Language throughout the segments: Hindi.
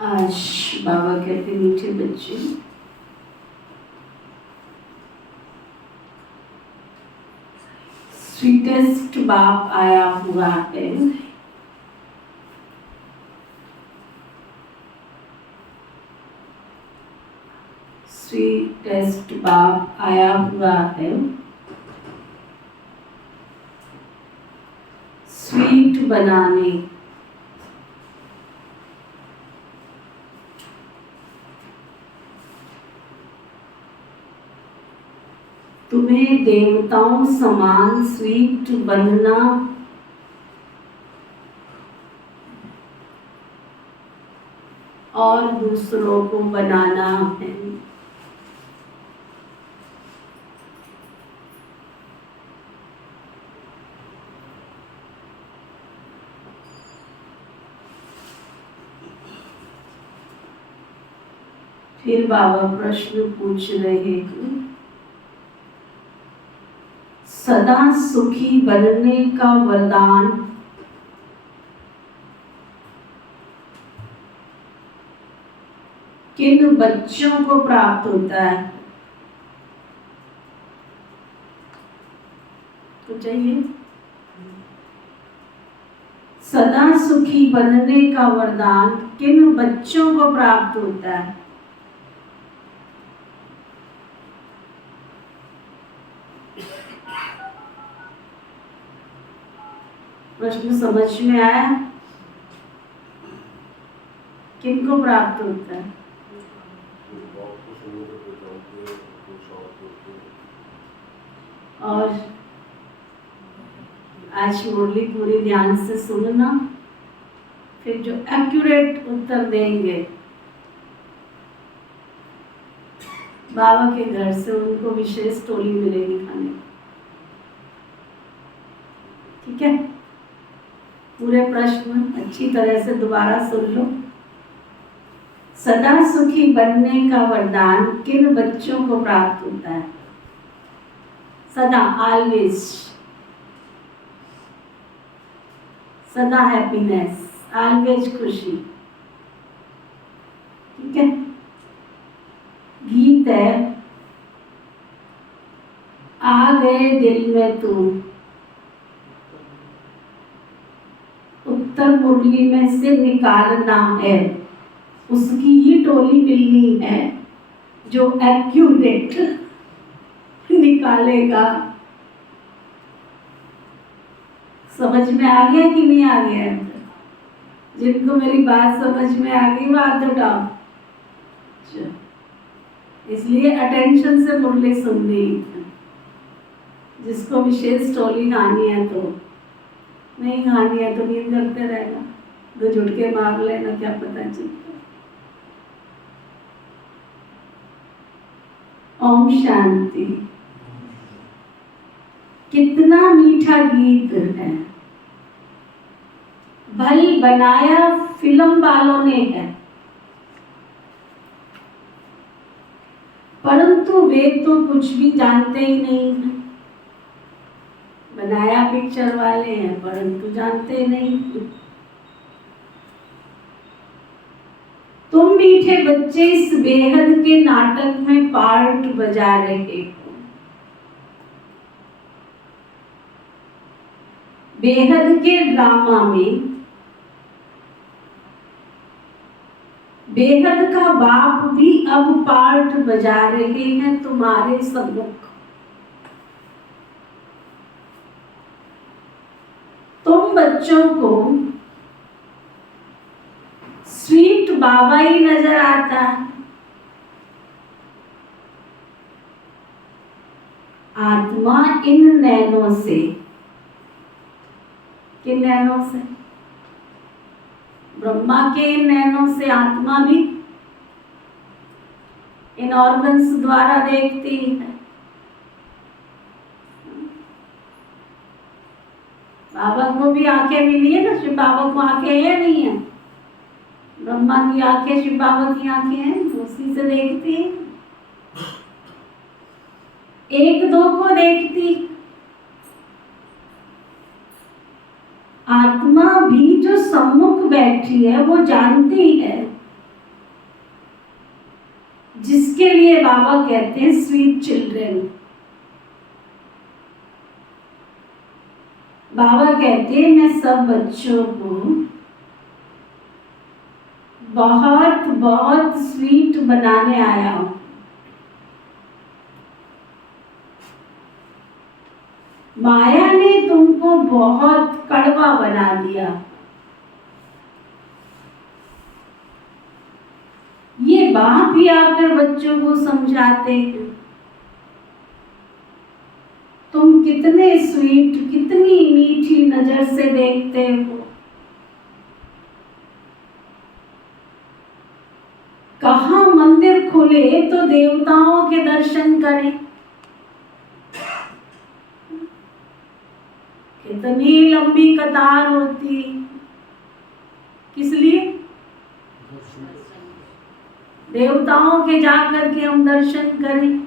आज बाबा कहते मीठे बच्चे, स्वीटेस्ट बाप आया हुआ है। स्वीटेस्ट बाप आया हुआ है, स्वीट बनाने। तुम्हें देवताओं समान स्वीट बनना और दूसरों को बनाना है। फिर बाबा प्रश्न पूछ रहे हैं, सदा सुखी बनने का वरदान किन बच्चों को प्राप्त होता है? तो चाहिए सदा सुखी बनने का वरदान किन बच्चों को प्राप्त होता है? प्रश्न समझ में आया? किनको प्राप्त होता है? और आज मुरली पूरी ध्यान से सुनना, फिर जो एक्यूरेट उत्तर देंगे बाबा के घर से उनको विशेष टोली मिलेगी खाने को। ठीक है? पूरे प्रश्न अच्छी तरह से दोबारा सुन लो। सदा सुखी बनने का वरदान किन बच्चों को प्राप्त होता है? सदा, ऑलवेज, सदा हैप्पीनेस, ऑलवेज खुशी। ठीक है? गीत है, आ गए दिल में तू, उत्तर मुरली में से निकालना है, उसकी ही टोली मिलनी है जो एक्यूरेट निकालेगा। समझ में आ गया कि नहीं आ गया? जिनको मेरी बात समझ में आ गई वो हाथ उठाओ। इसलिए अटेंशन से मुरली सुननी। जिसको विशेष टोली खानी है तो, नहीं खानी है तो नींद करते रहेगा, दो झुटके मार लेना, क्या पता चलता। ओम शांति। कितना मीठा गीत है, भल बनाया फिल्म वालों ने है, परंतु वे तो कुछ भी जानते ही नहीं हैं। बनाया पिक्चर वाले हैं परंतु जानते नहीं। तुम मीठे बच्चे इस बेहद के नाटक में पार्ट बजा रहे हो। बेहद के ड्रामा में बेहद का बाप भी अब पार्ट बजा रहे हैं तुम्हारे सम्मुख। तुम बच्चों को स्वीट बाबा ही नजर आता है। आत्मा इन नैनों से, किन नैनों से? ब्रह्मा के इन नैनों से आत्मा भी इन ऑर्गन्स द्वारा देखती है। बाबा को भी आंखें मिली है ना, शिव बाबा को आंखें है नहीं है? ब्रह्मा की आंखें शिव बाबा की आंखें हैं, उसी से देखती है। एक दो को देखती। आत्मा भी जो सम्मुख बैठी है वो जानती है, जिसके लिए बाबा कहते हैं स्वीट चिल्ड्रन। बाबा कहते हैं मैं सब बच्चों को बहुत बहुत स्वीट बनाने आया हूं। माया ने तुमको बहुत कड़वा बना दिया। ये बाप ही आकर बच्चों को समझाते हैं तुम कितने स्वीट, कितनी मीठी नजर से देखते हो। कहाँ मंदिर खुले तो देवताओं के दर्शन करें। कितनी लंबी कतार होती, किस लिए? देवताओं के जाकर के हम दर्शन करें।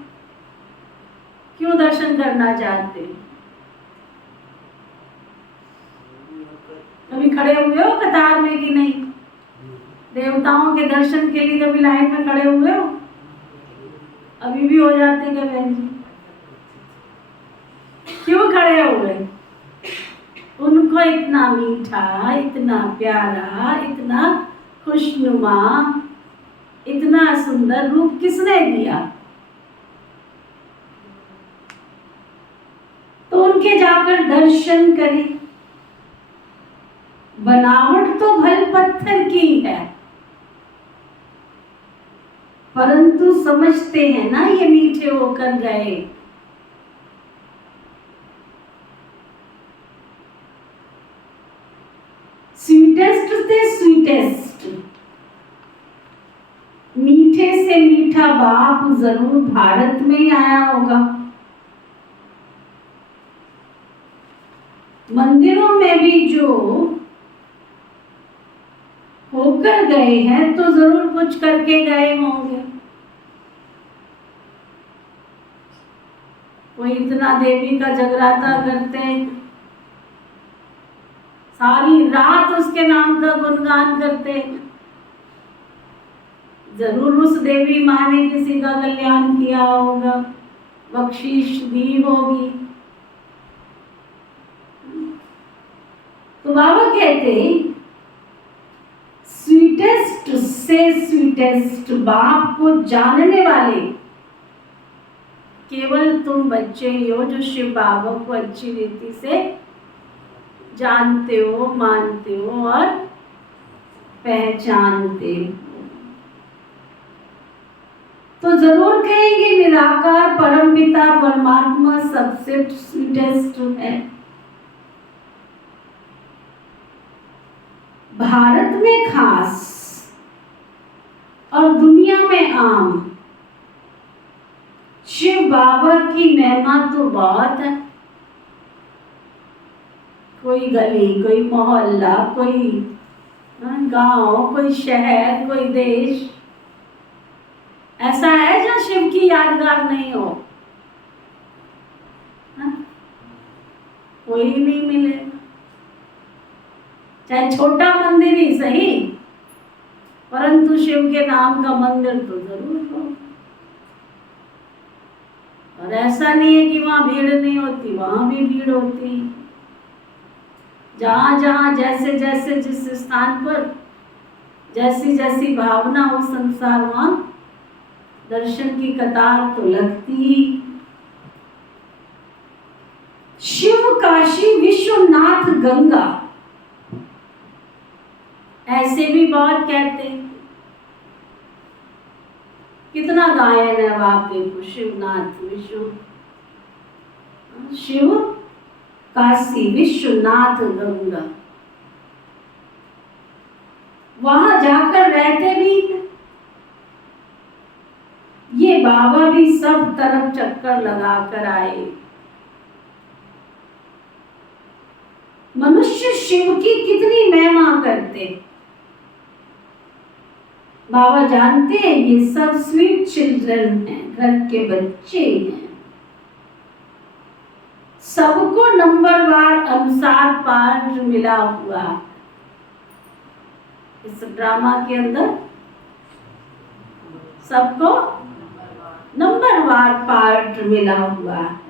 क्यों दर्शन करना चाहते हैं? कभी खड़े हुए हो कतार में कि नहीं? देवताओं के दर्शन के लिए कभी लाइन में खड़े हुए हो? अभी भी हो जाते क्या बहन जी? क्यों खड़े हुए? उनको इतना मीठा, इतना प्यारा, इतना खुशनुमा, इतना सुंदर रूप किसने दिया? तो उनके जाकर दर्शन करें। बनावट तो भल पत्थर की है, परंतु समझते हैं ना ये मीठे होकर गए। स्वीटेस्ट से स्वीटेस्ट, मीठे से मीठा बाप जरूर भारत में ही आया होगा। मंदिरों में भी जो होकर गए हैं तो जरूर कुछ करके गए होंगे। कोई इतना देवी का जगराता करते हैं, सारी रात उसके नाम का गुणगान करते हैं, जरूर उस देवी माँ ने किसी का कल्याण किया होगा, बख्शीश दी होगी। तो बाबा कहते स्वीटेस्ट से स्वीटेस्ट बाप को जानने वाले केवल तुम बच्चे ही हो, जो शिव बाबा को अच्छी रीति से जानते हो, मानते हो और पहचानते हो। तो जरूर कहेंगे निराकार परमपिता परमात्मा सबसे स्वीटेस्ट है। भारत में खास और दुनिया में आम शिव बाबा की महिमा तो बहुत है। कोई गली, कोई मोहल्ला, कोई गांव, कोई शहर, कोई देश ऐसा है जहाँ शिव की यादगार नहीं हो? कोई नहीं मिलेगा। चाहे छोटा मंदिर ही सही, परंतु शिव के नाम का मंदिर तो जरूर हो। और ऐसा नहीं है कि वहां भीड़ नहीं होती, वहां भी भीड़ होती। जहां जहां जैसे जैसे जिस स्थान पर जैसी जैसी भावना उस संसार, वहां दर्शन की कतार तो लगती ही। शिव काशी विश्वनाथ गंगा ऐसे भी बहुत कहते हैं। कितना गायन है आप देखो, शिवनाथ विश्व, शिव काशी विश्वनाथ गंगा। वहां जाकर रहते भी ये बाबा भी सब तरफ चक्कर लगा कर आए। मनुष्य शिव की कितनी महिमा करते, बाबा जानते हैं ये सब स्वीट चिल्ड्रन हैं, घर के बच्चे हैं। सबको नंबरवार अनुसार पार्ट मिला हुआ इस ड्रामा के अंदर, सबको नंबरवार पार्ट मिला हुआ है।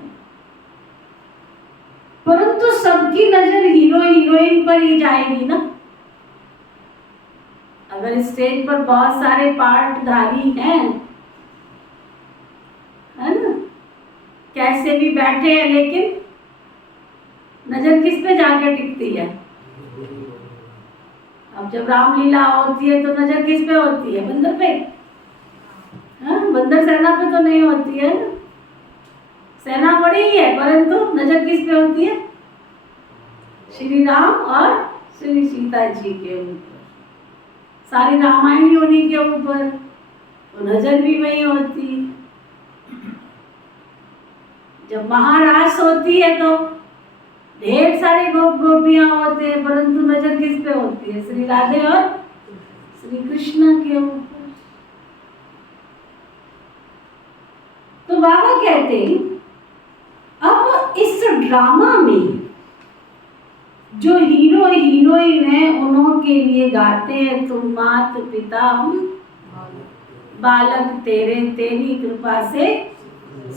परंतु सबकी नजर हीरो हीरोइन पर ही जाएगी ना। अगर स्टेज पर बहुत सारे पार्टधारी हैं, है ना, कैसे भी बैठे हैं, लेकिन नजर किस पे जाके टिकती है? अब जब रामलीला होती है तो नजर किस पे होती है? बंदर पे। हाँ, बंदर सेना पे तो नहीं होती है ना। सेना बड़ी ही है, परंतु नजर किस पे होती है? श्री राम और श्री सीता जी के ऊपर। सारी रामायण ही उन्हीं के ऊपर, तो नजर भी वही होती है। जब महारास होती है तो ढेर सारे गोप गोपियां होते हैं, परंतु नजर किस पे होती है? श्री राधे और श्री कृष्ण के ऊपर। तो बाबा कहते हैं अब इस ड्रामा में जो हीरो हीरोइन है उन्हों के लिए गाते हैं, तुम मात पिता हम बालक तेरे, तेरी कृपा से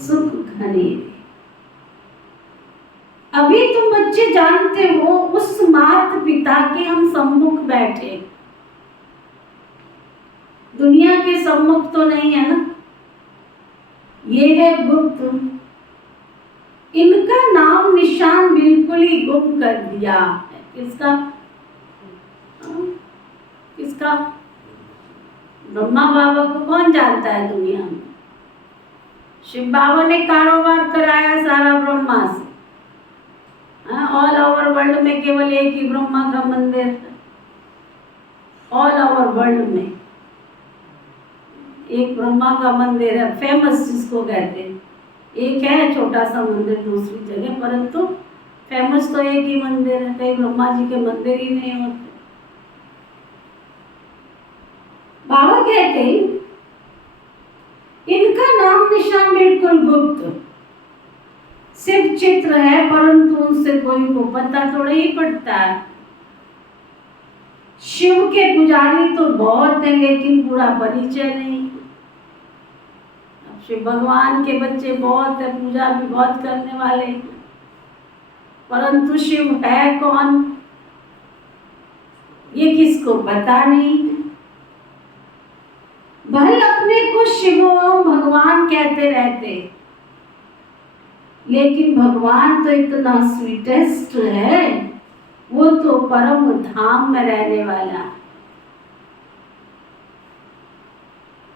सुख घने। अभी तुम बच्चे जानते हो उस मात पिता के हम सम्मुख बैठे, दुनिया के सम्मुख तो नहीं है ना, ये है गुप्त। इनका नाम निशान बिल्कुल ही गुम कर दिया है। किसका? किसका? ब्रह्मा बाबा को कौन जानता है दुनिया में? शिव बाबा ने कारोबार कराया सारा ब्रह्मा से। ऑल ओवर वर्ल्ड में केवल एक ही ब्रह्मा का मंदिर है, ऑल ओवर वर्ल्ड में एक ब्रह्मा का मंदिर है, फेमस जिसको कहते हैं। एक है छोटा सा मंदिर दूसरी जगह, परंतु फेमस तो एक ही मंदिर है। कहीं ब्रह्मा जी के मंदिर ही नहीं होते। बाबा कहते इनका नाम निशान बिल्कुल गुप्त, सिर्फ चित्र है, परंतु उनसे कोई को पता तो नहीं पड़ता है। शिव के पुजारी तो बहुत है, लेकिन पूरा परिचय नहीं। शिव भगवान के बच्चे बहुत है, पूजा भी बहुत करने वाले हैं, परंतु शिव है कौन ये किसको पता नहीं। भले अपने को शिव भगवान कहते रहते, लेकिन भगवान तो इतना स्वीटेस्ट है, वो तो परम धाम में रहने वाला।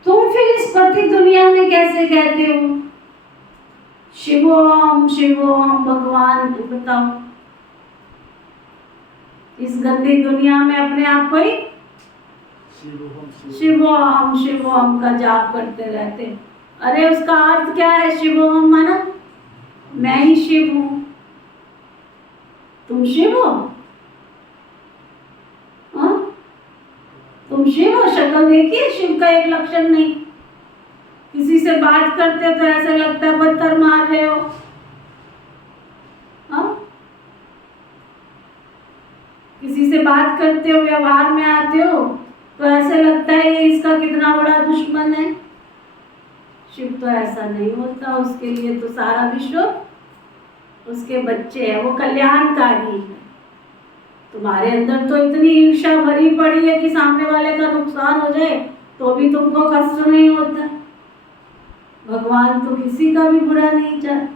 तुम फिर इस पति दुनिया में कैसे कहते हो शिवोम भगवान? बताओ, इस गंदी दुनिया में अपने आप को ही शिवोम का जाप करते रहते। अरे उसका अर्थ क्या है? शिवोम माना मैं ही शिव हूं। तुम शिव हो? तुम शिव हो? शक्ल देखिए, शिव का एक लक्षण नहीं। किसी से बात करते तो ऐसा लगता है पत्थर मार रहे हो। किसी से बात करते हो, व्यवहार में आते हो तो ऐसे लगता है ये इसका कितना बड़ा दुश्मन है। शिव तो ऐसा नहीं होता, उसके लिए तो सारा विश्व उसके बच्चे हैं, वो कल्याणकारी है। तुम्हारे अंदर तो इतनी ईर्ष्या भरी पड़ी है कि सामने वाले का नुकसान हो जाए तो भी तुमको कष्ट नहीं होता। भगवान तो किसी का भी बुरा नहीं चाहते,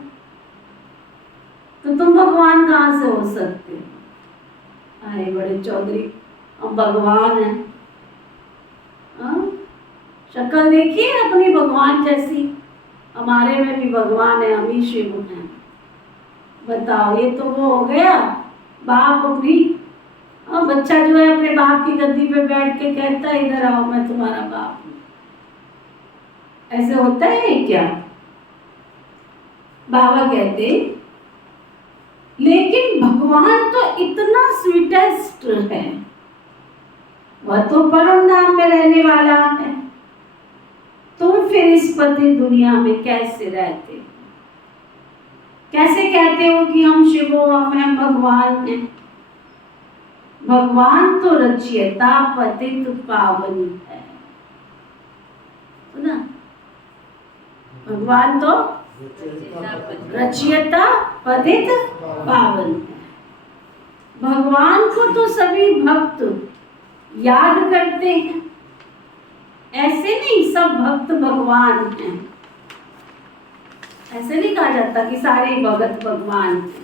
तो तुम भगवान कहाँ से हो सकते? अरे बड़े चौधरी हम भगवान हैं। शक्ल देखिए अपनी भगवान जैसी, हमारे में भी भगवान है, हम ही शिव हैं। बताओ, ये तो वो हो गया बाप अपनी बच्चा जो है अपने बाप की गद्दी पे बैठ के कहता है इधर आओ मैं तुम्हारा बाप हूं। ऐसे होता है क्या? बाबा कहते लेकिन भगवान तो इतना स्वीटेस्ट है, वह तो परम धाम में रहने वाला है। तुम फिर इस पति दुनिया में कैसे रहते? कैसे कहते हो कि हम शिव हो, हम भगवान हैं? भगवान तो रचयिता पतित पावन है। सुना? भगवान तो रचयिता पतित पावन है। भगवान को तो सभी भक्त याद करते हैं, ऐसे नहीं सब भक्त भगवान हैं। ऐसे नहीं कहा जाता कि सारे भगत भगवान हैं।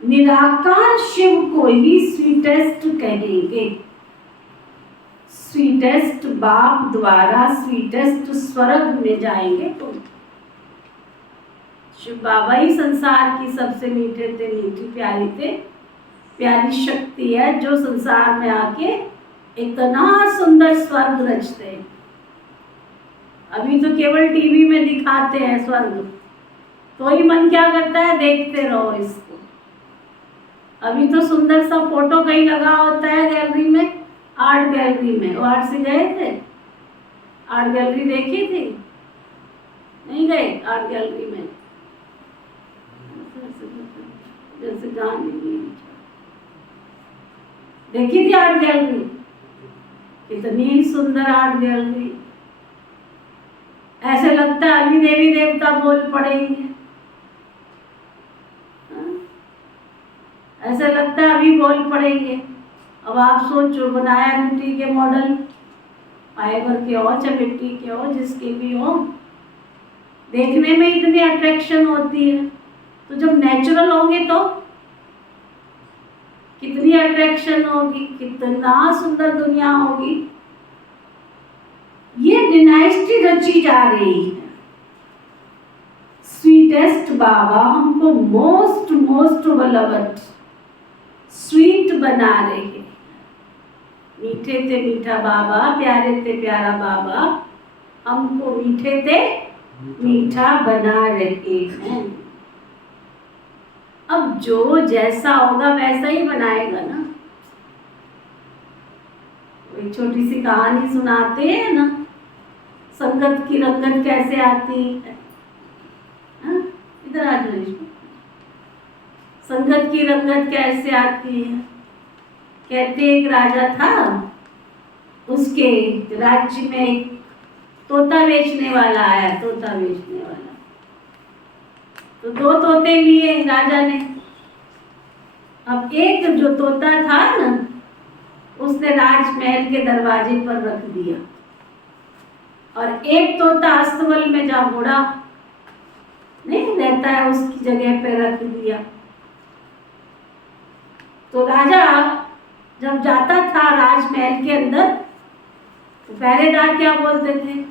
निराकार शिव को ही स्वीटेस्ट कहेंगे। स्वीटेस्ट बाप द्वारा स्वीटेस्ट स्वर्ग में जाएंगे तुम। शिव बाबा ही संसार की सबसे मीठे थे, मीठी प्यारी थे, प्यारी शक्ति है जो संसार में आके इतना सुंदर स्वर्ग रचते हैं। अभी तो केवल टीवी में दिखाते हैं स्वर्ग, तो ही मन क्या करता है देखते रहो इसको। अभी तो सुंदर सा फोटो कहीं लगा होता है गैलरी में, आर्ट गैलरी में। आर्ट से गए थे? आर्ट गैलरी देखी थी? नहीं गए आर्ट गैलरी में? जैसे जान नहीं देखी थी आर्ट गैलरी, कितनी सुंदर आर्ट गैलरी। ऐसे लगता है अभी देवी देवता बोल पड़ेंगे। ऐसा लगता है अभी बोल पड़ेंगे। अब आप सोचो, बनाया मिट्टी के मॉडल, फाइबर के हो चाहे मिट्टी के हो, जिसके भी हो, देखने में इतनी अट्रैक्शन होती है, तो जब नेचुरल होंगे तो कितनी अट्रैक्शन होगी, कितना सुंदर दुनिया होगी। ये डिनाइस्टी रची जा रही है। स्वीटेस्ट बाबा हमको मोस्ट मोस्ट बेलवड स्वीट बना रहे हैं। मीठे थे मीठा बाबा, प्यारे थे प्यारा बाबा, हमको मीठे थे मीठा बना रहे हैं। अब जो जैसा होगा वैसा ही बनाएगा ना। एक छोटी सी कहानी सुनाते हैं ना, संगत की रंगत कैसे आती है। इधर आ जाओ। संगत की रंगत कैसे आती है। कहते एक राजा था, उसके राज्य में एक तोता बेचने वाला आया, तोता बेचने वाला। तो 2 तोते लिए राजा ने। अब एक जो तोता था ना, उसने राजमहल के दरवाजे पर रख दिया, और एक तोता अस्तबल में जहाँ घोड़ा नहीं रहता है उसकी जगह पे रख दिया। तो राजा जब जाता था राजमहल के अंदर, तो पहरेदार क्या बोलते थे,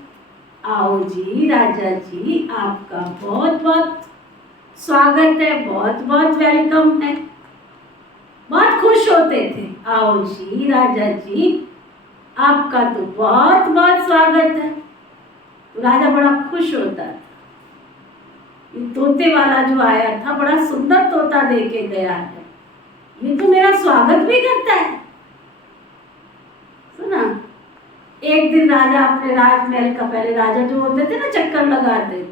आओ जी राजा जी, आपका बहुत बहुत स्वागत है, बहुत बहुत वेलकम है। बहुत खुश होते थे, आओ जी राजा जी, आपका तो बहुत बहुत स्वागत है। तो राजा बड़ा खुश होता था। ये तोते वाला जो आया था, बड़ा सुंदर तोता दे के गया है, ये तो मेरा स्वागत भी करता है। सुना, एक दिन राजा अपने राजमहल का, पहले राजा जो होते थे ना चक्कर लगाते थे,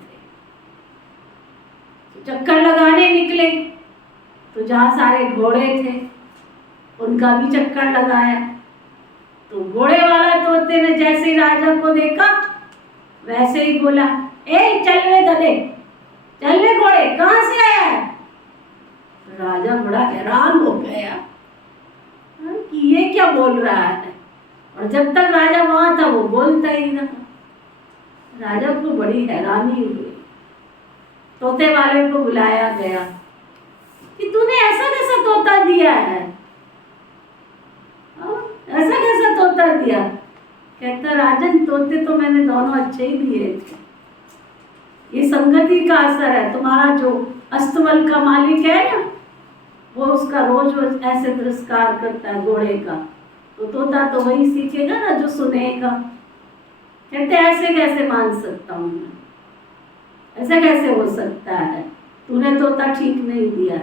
तो चक्कर लगाने निकले, तो जहाँ सारे घोड़े थे उनका भी चक्कर लगाया। तो घोड़े वाला तोते ने जैसे ही राजा को देखा, वैसे ही बोला, ए चल रे गधे, चल रे घोड़े, कहाँ से आया है। राजा बड़ा हैरान हो गया कि ये क्या बोल रहा है, और जब तक राजा वहां था वो बोलता ही ना। राजा को बड़ी हैरानी हुई। तोते वाले को बुलाया गया कि तूने ऐसा कैसा तोता दिया है, ऐसा कैसा तोता दिया। कहता, राजन तोते तो मैंने दोनों अच्छे ही दिए थे, ये संगति का असर है। तुम्हारा जो अस्तबल का मालिक है ना, वो उसका रोज रोज ऐसे तिरस्कार करता है घोड़े का, तो तोता तो वही सीखेगा ना जो सुनेगा। कहते ऐसे कैसे मान सकता हूँ मैं, ऐसा कैसे हो सकता है, तूने तोता ठीक नहीं दिया।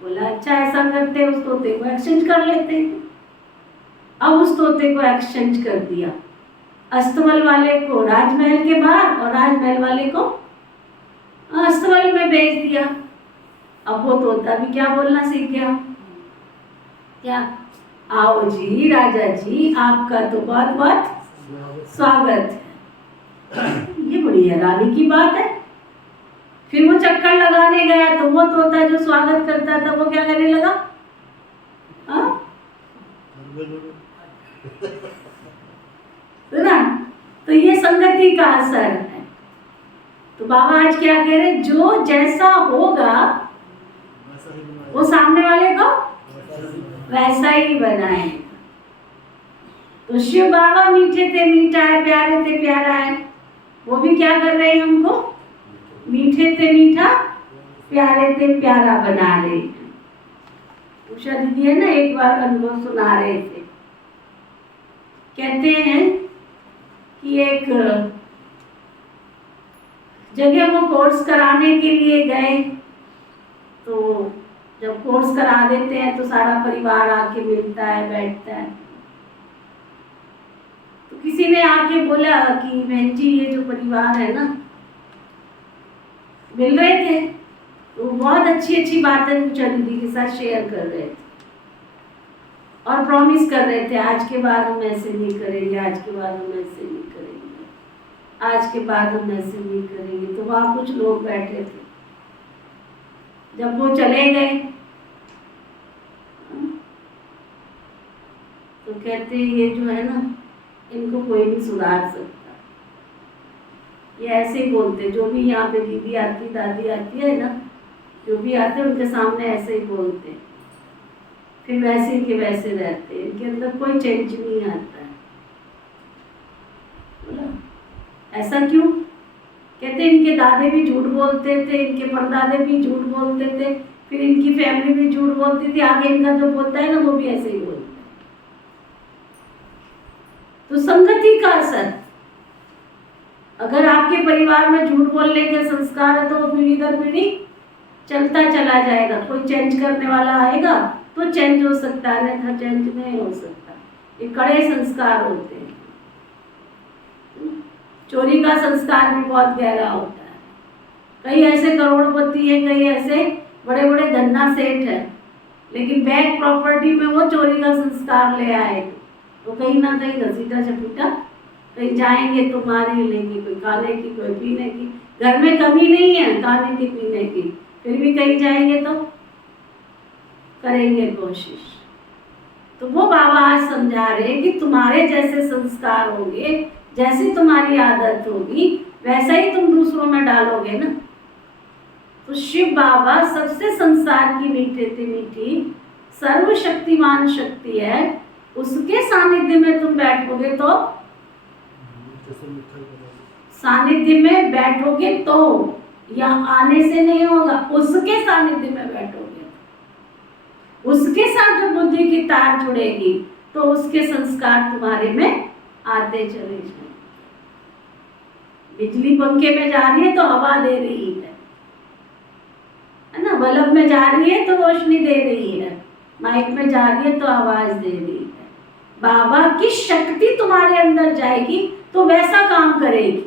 बोला अच्छा ऐसा करते, उस तोते को एक्सचेंज कर लेते हैं। अब उस तोते को एक्सचेंज कर दिया, अस्तबल वाले को राजमहल के बाहर और राजमहल वाले को अस्तबल में भेज दिया। अब वो तोता भी क्या बोलना सीख गया, क्या, आओ जी राजा जी, आपका तो बहुत बहुत स्वागत है। ये बड़ी हैरानी की बात है। फिर वो चक्कर लगाने गया, तो वो तोता जो स्वागत करता था वो क्या करने लगा, सुना। तो ये संगति का असर है। तो बाबा आज क्या कह रहे, जो जैसा होगा वो सामने वाले को वैसा ही बनाए। तो शिव बाबा मीठे थे मीठा है, प्यारे थे प्यारा है, वो भी क्या कर रहे हैं, हमको मीठे थे मीठा, प्यारे थे प्यारा बना रहे हैं। उषा दीदी है ना, एक बार अनुभव सुना रहे थे। कहते हैं कि एक जगह वो कोर्स कराने के लिए गए, तो जब कोर्स करा देते हैं तो सारा परिवार आके मिलता है, बैठता है। तो किसी ने आके बोला कि बहन जी ये जो परिवार है ना, मिल रहे थे तो बहुत अच्छी अच्छी बातें पूछा, दीदी के साथ शेयर कर रहे थे। और प्रॉमिस कर रहे थे आज के बाद हम ऐसे नहीं करेंगे, आज के बाद हम ऐसे नहीं करेंगे, आज के बाद हम ऐसे नहीं करेंगे। तो वहाँ कुछ लोग बैठे थे, जब वो चले गए तो कहते ये जो है ना, इनको कोई नहीं सुधार सकता। ये ऐसे ही बोलते, जो भी यहाँ पे दीदी आती, दादी आती है ना, जो भी आते हैं उनके सामने ऐसे ही बोलते, फिर वैसे के वैसे रहते, इनके अंदर कोई चेंज नहीं आता है। बोला ऐसा क्यों? कहते इनके दादे भी झूठ बोलते थे, इनके परदादे भी झूठ बोलते थे, फिर इनकी फैमिली भी झूठ बोलती थी, आगे इनका जो बोलता है ना वो भी ऐसे ही बोलता है। तो संगति का असर, अगर आपके परिवार में झूठ बोलने के संस्कार है तो वो पीढ़ी दर पीढ़ी चलता चला जाएगा। कोई चेंज करने वाला आएगा तो चेंज हो सकता है, नहीं चेंज नहीं हो सकता। ये कड़े संस्कार होते हैं। चोरी का संस्कार भी बहुत गहरा होता है। कई ऐसे करोड़पति हैं, कई ऐसे बड़े बड़े धन्ना सेठ हैं, लेकिन बैक प्रॉपर्टी में वो चोरी का संस्कार ले आए तो कहीं ना कहीं घसीटा झपीटा, कहीं जाएंगे तो मार ही लेंगे, कोई खाने की कोई पीने की। घर में कमी नहीं है खाने की पीने की, फिर भी कहीं जाएंगे तो करेंगे कोशिश। तो वो बाबा आज समझा रहे कि तुम्हारे जैसे संस्कार होंगे, जैसी तुम्हारी आदत होगी, वैसा ही तुम दूसरों में डालोगे ना। तो शिव बाबा सबसे संसार की मीठे से मीठी सर्वशक्तिमान शक्ति है, उसके सानिध्य में तुम बैठोगे तो, सानिध्य में बैठोगे तो, या आने से नहीं होगा, उसके सानिध्य में बैठोगे, उसके साथ जो बुद्धि की तार जुड़ेगी तो उसके संस्कार तुम्हारे में आते चले जाएंगे। बिजली पंखे में जा रही है तो हवा दे रही है ना, बल्ब में जा रही है तो रोशनी दे रही है, माइक में जा रही है तो आवाज दे रही है। बाबा की शक्ति तुम्हारे अंदर जाएगी तो वैसा काम करेगी,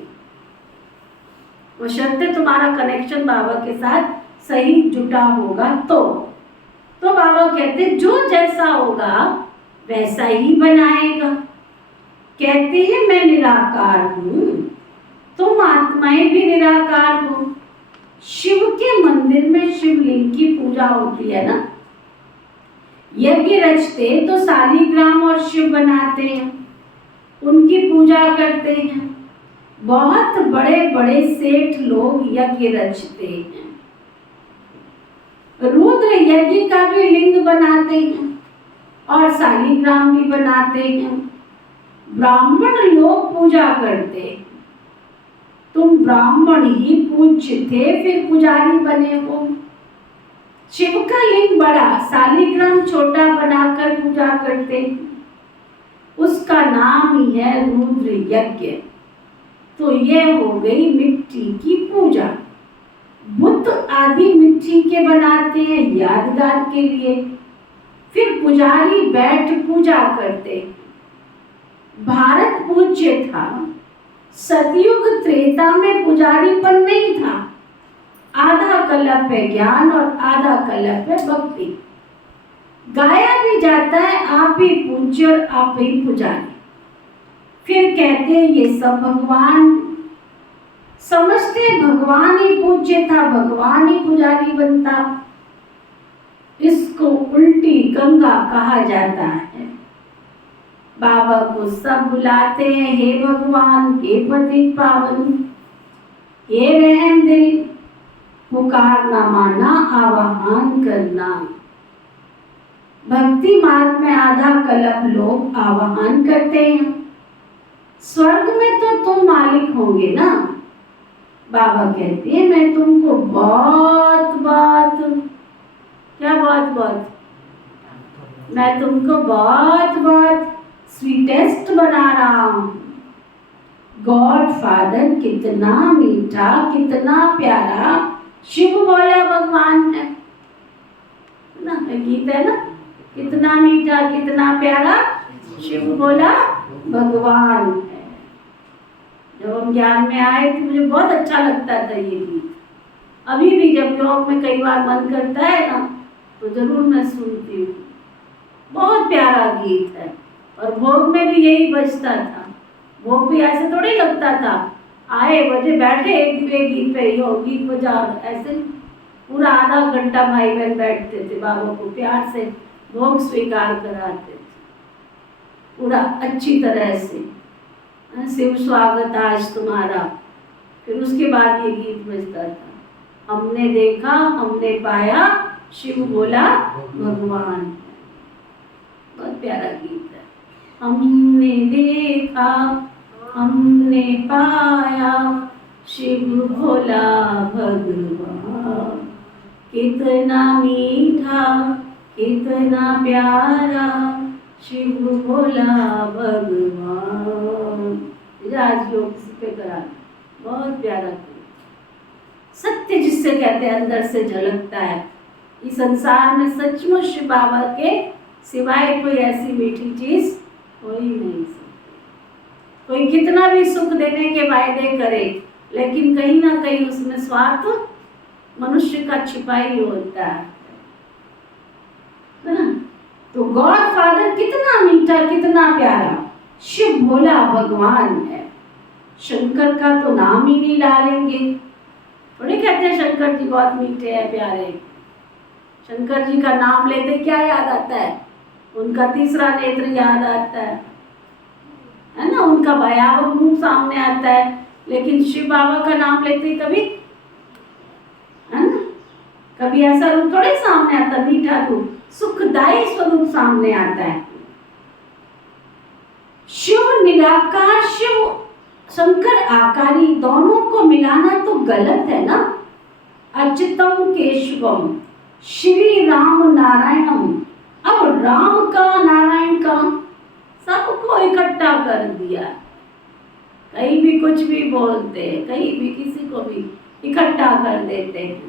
वो शर्ते तुम्हारा कनेक्शन बाबा के साथ सही जुटा होगा। तो बाबा कहते जो जैसा होगा वैसा ही बनाएगा। कहते हैं मैं निराकार हूँ, तुम आत्माएं भी निराकार हो। शिव के मंदिर में शिवलिंग की पूजा होती है ना, यज्ञ रचते तो शालिग्राम और शिव बनाते हैं, उनकी पूजा करते हैं। बहुत बड़े बड़े सेठ लोग यज्ञ रचते हैं, रुद्र यज्ञ का भी लिंग बनाते हैं और शालिग्राम भी बनाते हैं। ब्राह्मण लोग पूजा करते हैं, तुम ब्राह्मण ही पूज्य थे फिर पुजारी बने हो। शिव का लिंग बड़ा, शालिग्राम छोटा बनाकर पूजा करते हैं, उसका नाम ही है रुद्र यज्ञ। तो ये हो गई मिट्टी की पूजा। बुद्ध आदि मिट्टी के बनाते हैं यादगार के लिए, फिर पुजारी बैठ पूजा करते। भारत पूज्य था, सतयुग त्रेता में पुजारीपन नहीं था। आधा कलप है ज्ञान और आधा कलप है भक्ति। गाया भी जाता है आप ही पूज्य और आप ही पुजारी। फिर कहते हैं ये सब भगवान, समझते भगवान ही पूज्य था, भगवान ही पुजारी बनता। इसको उल्टी गंगा कहा जाता है। बाबा को सब बुलाते हैं हे भगवान, हे पतित पावन, हे रहम दिल, पुकारना माना आवाहन करना। भक्ति मार्ग में आधा कल्प लोग आवाहन करते हैं, स्वर्ग में तो तुम मालिक होंगे ना। बाबा कहते हैं मैं तुमको बहुत बहुत, क्या बहुत बहुत, मैं तुमको बहुत बहुत स्वीटेस्ट बना रहा हूँ। गॉड फादर कितना मीठा, कितना प्यारा शिव बोला भगवान है ना, गीत है ना, कितना मीठा कितना प्यारा शिव बोला भगवान है। जब हम ज्ञान में आए तो मुझे बहुत अच्छा लगता था ये गीत। अभी भी जब योग में कई बार मन करता है ना तो जरूर मैं सुनती हूँ। बहुत प्यारा गीत है। और भोग में भी यही बजता था। भोग भी ऐसे थोड़ी लगता था, आए बजे बैठे एक गीत पे यो गीत बजा, ऐसे पूरा आधा घंटा भाई बहन बैठते थे, बाबा को प्यार से भोग स्वीकार कराते थे पूरा अच्छी तरह से। शिव स्वागत आज तुम्हारा। फिर उसके बाद ये गीत बजता था, हमने देखा हमने पाया शिव बोला भगवान। बहुत प्यारा गीत है। हमने देखा हमने पाया शिव भोला भगवान, कितना मीठा कितना प्यारा शिव भोला भगवान। आज योग पे करा, बहुत प्यारा गीत। सत्य जिससे कहते हैं अंदर से झलकता है। इस संसार में सचमुच शिव बाबा के सिवाय कोई ऐसी मीठी चीज हो ही नहीं सकती। कोई कितना भी सुख देने के वायदे करे, लेकिन कहीं ना कहीं उसमें स्वार्थ मनुष्य का छिपा ही होता है ना। तो गॉड फादर कितना मीठा कितना प्यारा शिव भोला भगवान है। शंकर का तो नाम ही नहीं डालेंगे, थोड़े कहते हैं शंकर जी बहुत मीठे हैं प्यारे। शंकर जी का नाम लेते क्या याद आता है? उनका तीसरा नेत्र याद आता है ना, उनका भयावह रूप सामने आता है। लेकिन शिव बाबा का नाम लेते कभी, है ना, कभी ऐसा रूप थोड़े सामने आता, मीठा रूप सुखदायी स्वरूप सामने आता है। शिव निराकार शिव शंकर आकारी, दोनों को मिलाना तो गलत है ना। अच्युतम केशवम श्री राम नारायणम। अब राम का नारायण का सबको इकट्ठा कर दिया। कहीं भी कुछ भी बोलते हैं, कहीं भी किसी को भी इकट्ठा कर देते हैं।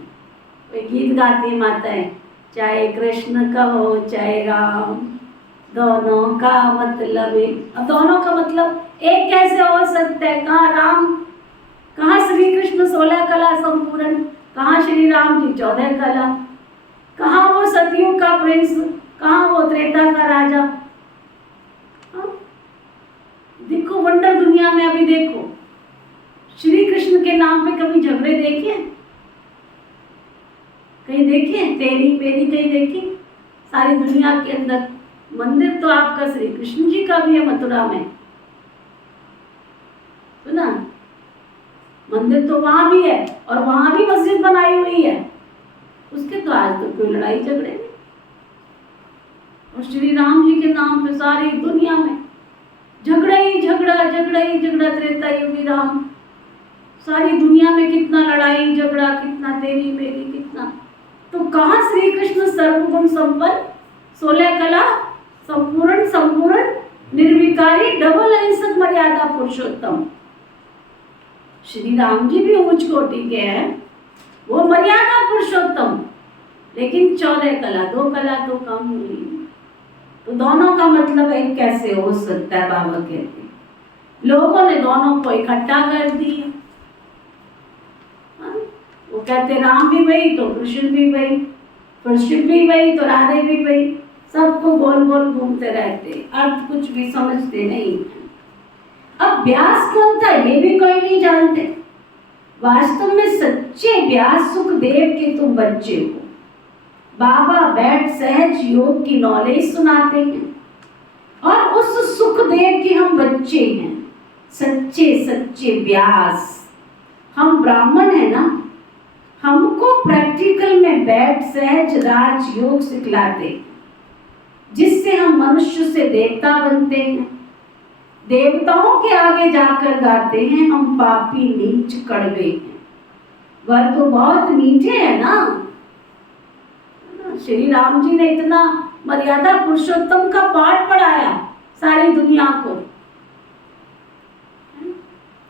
कोई गीत गाती माताएं, चाहे कृष्ण का हो चाहे राम, दोनों का मतलब एक। अब दोनों का मतलब एक कैसे हो सकता है? कहाँ राम, कहाँ श्री कृष्ण 16 कला संपूर्ण, कहाँ श्री राम जी 14 कला, कहाँ वो सतियों का प्रिंस, कहाँ वो त्रेता का राजा। देखो वंडर दुनिया में अभी देखो, श्री कृष्ण के नाम पे कभी झगड़े देखे? कहीं देखे? तेरी मेरी कहीं देखी? सारी दुनिया के अंदर मंदिर तो आपका श्री कृष्ण जी का भी है मथुरा में, सुना? मंदिर तो वहां भी है और वहां भी मस्जिद बनाई हुई है, उसके तो आज तो कोई लड़ाई झगड़े नहीं। और श्री राम जी के नाम पे सारी दुनिया में झगड़ा ही झगड़ा, झगड़ा ही झगड़ा। त्रेता युगी राम, सारी दुनिया में कितना लड़ाई झगड़ा, कितना तेरी मेरी, कितना। तो कहाँ श्री कृष्ण सर्वगुण संपन्न, 16 कला संपूर्ण संपूर्ण निर्विकारी डबल अहिंसक मर्यादा पुरुषोत्तम। श्री राम जी भी उच्च कोटि के हैं, वो मर्यादा पुरुषोत्तम, लेकिन 14 कला, 2 कला तो कम हुई। तो दोनों का मतलब एक कैसे हो सकता है? बाबा कहते हैं लोगों ने दोनों को इकट्ठा कर दिया। वो कहते राम भी वही तो कृष्ण भी वही, फिर शिव भी वही तो राधे भी वही, सबको गोल गोल घूमते रहते, अर्थ कुछ भी समझते नहीं। अब व्यास कौन था ये भी कोई नहीं जानते। वास्तव में सच्चे व्यास सुखदेव के तुम बच्चे हो। बाबा बैठ सहज योग की नॉलेज सुनाते हैं और उस सुखदेव के हम बच्चे हैं, सच्चे सच्चे व्यास। हम ब्राह्मण है ना, हमको प्रैक्टिकल में बैठ सहज राज योग सिखलाते, जिससे हम मनुष्य से देवता बनते हैं। देवताओं के आगे जाकर गाते हैं हम पापी नीच कड़वे हैं। वह तो बहुत मीठे हैं ना। श्री राम जी ने इतना मर्यादा पुरुषोत्तम का पाठ पढ़ाया सारी दुनिया को।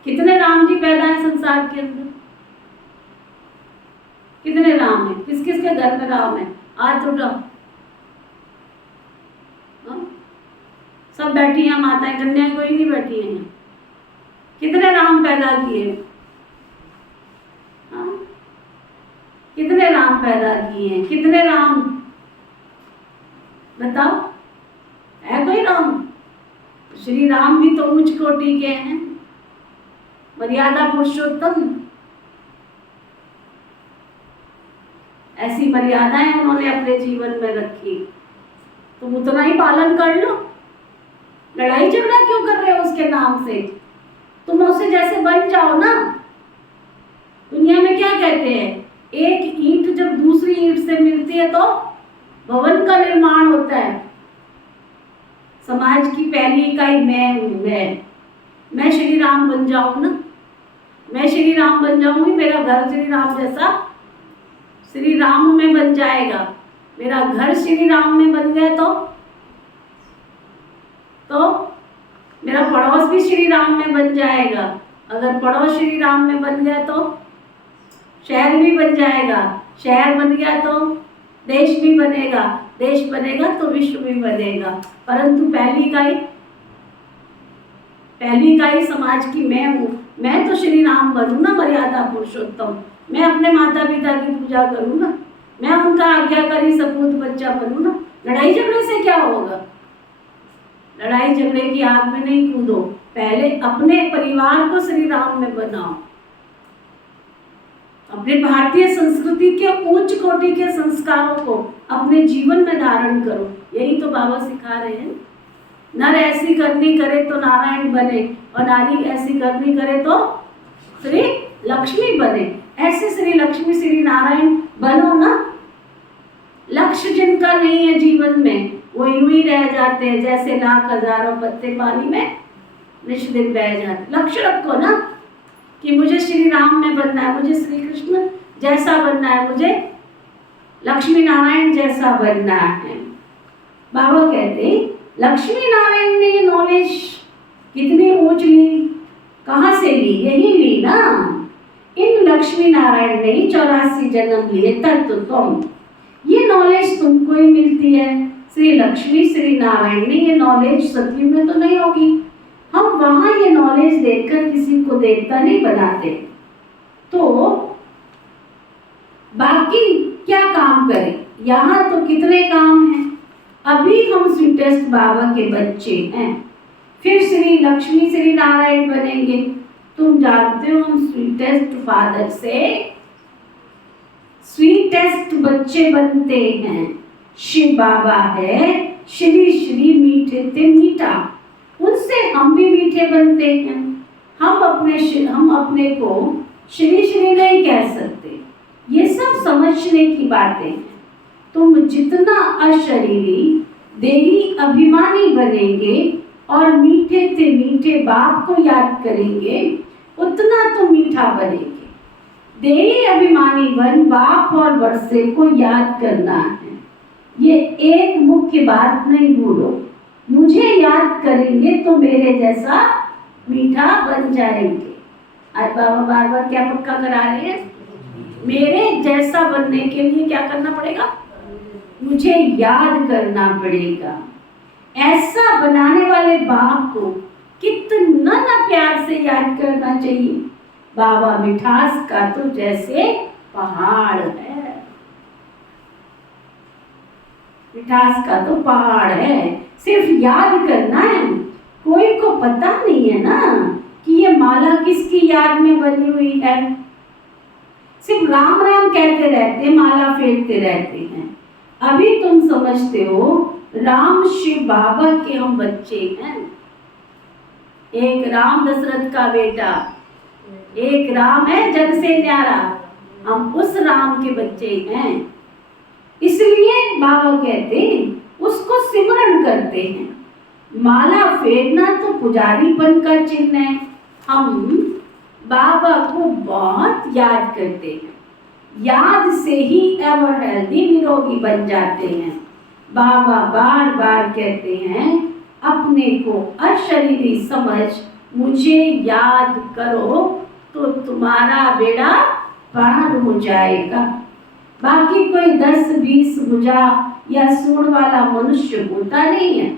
कितने राम जी पैदा हैं संसार के अंदर? कितने राम हैं? किस किस के घर में राम है? आज उठाओ। सब बैठी हैं माताएं, कन्याएं कोई नहीं बैठी है। कितने राम पैदा किए? कितने राम पैदा किए हैं? कितने राम बताओ? है कोई राम? श्री राम भी तो उच्च कोटि के हैं, मर्यादा पुरुषोत्तम। ऐसी मर्यादाएं उन्होंने अपने जीवन में रखी, तुम उतना ही पालन कर लो। लड़ाई झगड़ा क्यों कर रहे हो उसके नाम से? तुम उससे जैसे बन जाओ ना। दुनिया में क्या कहते हैं, एक ईंट जब दूसरी ईंट से मिलती है तो भवन का निर्माण होता है। समाज की पहली इकाई मैं हूं। मैं श्री राम बन जाऊं ना, मैं श्री राम बन जाऊंगी, मेरा घर श्री राम जैसा श्री राम में बन जाएगा। मेरा घर श्री राम में बन गया तो मेरा पड़ोस भी श्री राम में बन जाएगा। अगर पड़ोस श्री राम में बन गया तो शहर भी बन जाएगा, शहर बन गया तो देश भी बनेगा, देश बनेगा तो विश्व भी बनेगा। परंतु पहली इकाई समाज की मैं हूँ। मैं तो श्री राम बनूं ना, मर्यादा पुरुषोत्तम। मैं अपने माता पिता की पूजा करूँ ना, मैं उनका आज्ञाकारी सपूत बच्चा बनूं ना। लड़ाई झगड़े से क्या होगा? लड़ाई झगड़े की आग में नहीं कूदो, पहले अपने परिवार को श्री राम में बनाओ। अपने भारतीय संस्कृति के उच्च कोटि के संस्कारों को अपने जीवन में धारण करो। यही तो बाबा सिखा रहे हैं। नर ऐसी करनी करे तो नारायण बने, और नारी ऐसी करनी करे तो श्री लक्ष्मी बने। ऐसे श्री लक्ष्मी श्री नारायण बनो ना। लक्ष्य जिनका नहीं है जीवन में, वो यूं ही रह जाते हैं जैसे लाख हजारों पत्ते पानी में निष्दिन बह जाते। लक्ष्य रखो ना कि मुझे श्री राम में बनना है, मुझे श्री कृष्ण जैसा बनना है, मुझे लक्ष्मी नारायण जैसा बनना है। बाबा कहते लक्ष्मी नारायण ने ये नॉलेज कितनी ऊंच ली, कहाँ से ली? यही ली ना, इन लक्ष्मी नारायण ने 84 जन्म लिए तत्व तुम। ये नॉलेज तुमको ही मिलती है। श्री लक्ष्मी श्री नारायण ने ये नॉलेज सतयुग में तो नहीं होगी। हम वहां ये नॉलेज देखकर किसी को देवता नहीं बनाते। तो बाकी क्या काम करें? यहाँ तो कितने काम हैं। अभी हम स्वीटेस्ट बाबा के बच्चे हैं, फिर श्री लक्ष्मी श्री नारायण बनेंगे। तुम जानते हो हम स्वीटेस्ट फादर से स्वीटेस्ट बच्चे बनते हैं। शिव बाबा है श्री श्री मीठे ते मीठा, उनसे हम भी मीठे बनते हैं। हम अपने को श्री श्री नहीं कह सकते। ये सब समझने की बातें हैं। तुम जितना अशरीरी देही अभिमानी बनेंगे और मीठे से मीठे बाप को याद करेंगे, उतना तुम मीठा बनेंगे। देही अभिमानी बन बाप और वर्षे को याद करना है। ये एक मुख्य बात नहीं भूलो। मुझे याद करेंगे तो मेरे जैसा मीठा बन जाएंगे। आज बाबा बार बार क्या पक्का करा रहे हैं? मेरे जैसा बनने के लिए क्या करना पड़ेगा? मुझे याद करना पड़ेगा। ऐसा बनाने वाले बाप को कितना ना प्यार से याद करना चाहिए। बाबा मिठास का तो जैसे पहाड़ है, मिठास का तो पहाड़ है, सिर्फ याद करना है। कोई को पता नहीं है ना कि ये माला किसकी याद में बनी हुई है। सिर्फ राम राम कहते रहते, माला फेरते रहते हैं। अभी तुम समझते हो राम शिव बाबा के हम बच्चे हैं। एक राम दशरथ का बेटा, एक राम है जग से न्यारा, हम उस राम के बच्चे हैं। इसलिए बाबा कहते उसको सिमरन करते हैं। माला फेरना तो पुजारीपन का चिन्ह है। हम बाबा को बहुत याद करते हैं। याद से ही एवर हेल्दी निरोगी बन जाते हैं। बाबा बार बार कहते हैं अपने को अशरीरी समझ मुझे याद करो तो तुम्हारा बेड़ा पार हो जाएगा। बाकी कोई 10-20 भुजा या सूंड वाला मनुष्य होता नहीं है,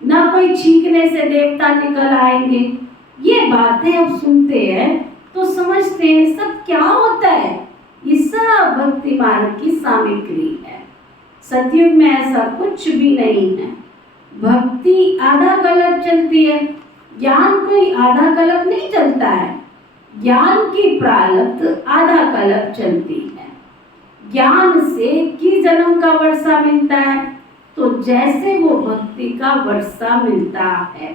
ना कोई छींकने से देवता निकल आएंगे। ये बातें अब सुनते हैं तो समझते हैं सब क्या होता है। ये सब भक्ति मार्ग की सामग्री है। सतयुग में ऐसा कुछ भी नहीं है। भक्ति आधा कल्प चलती है, ज्ञान कोई आधा कल्प नहीं चलता है। ज्ञान की प्रारब्ध आधा कल्प चलती है। ज्ञान से किस जन्म का वर्षा मिलता है, तो जैसे वो भक्ति का वर्षा मिलता है।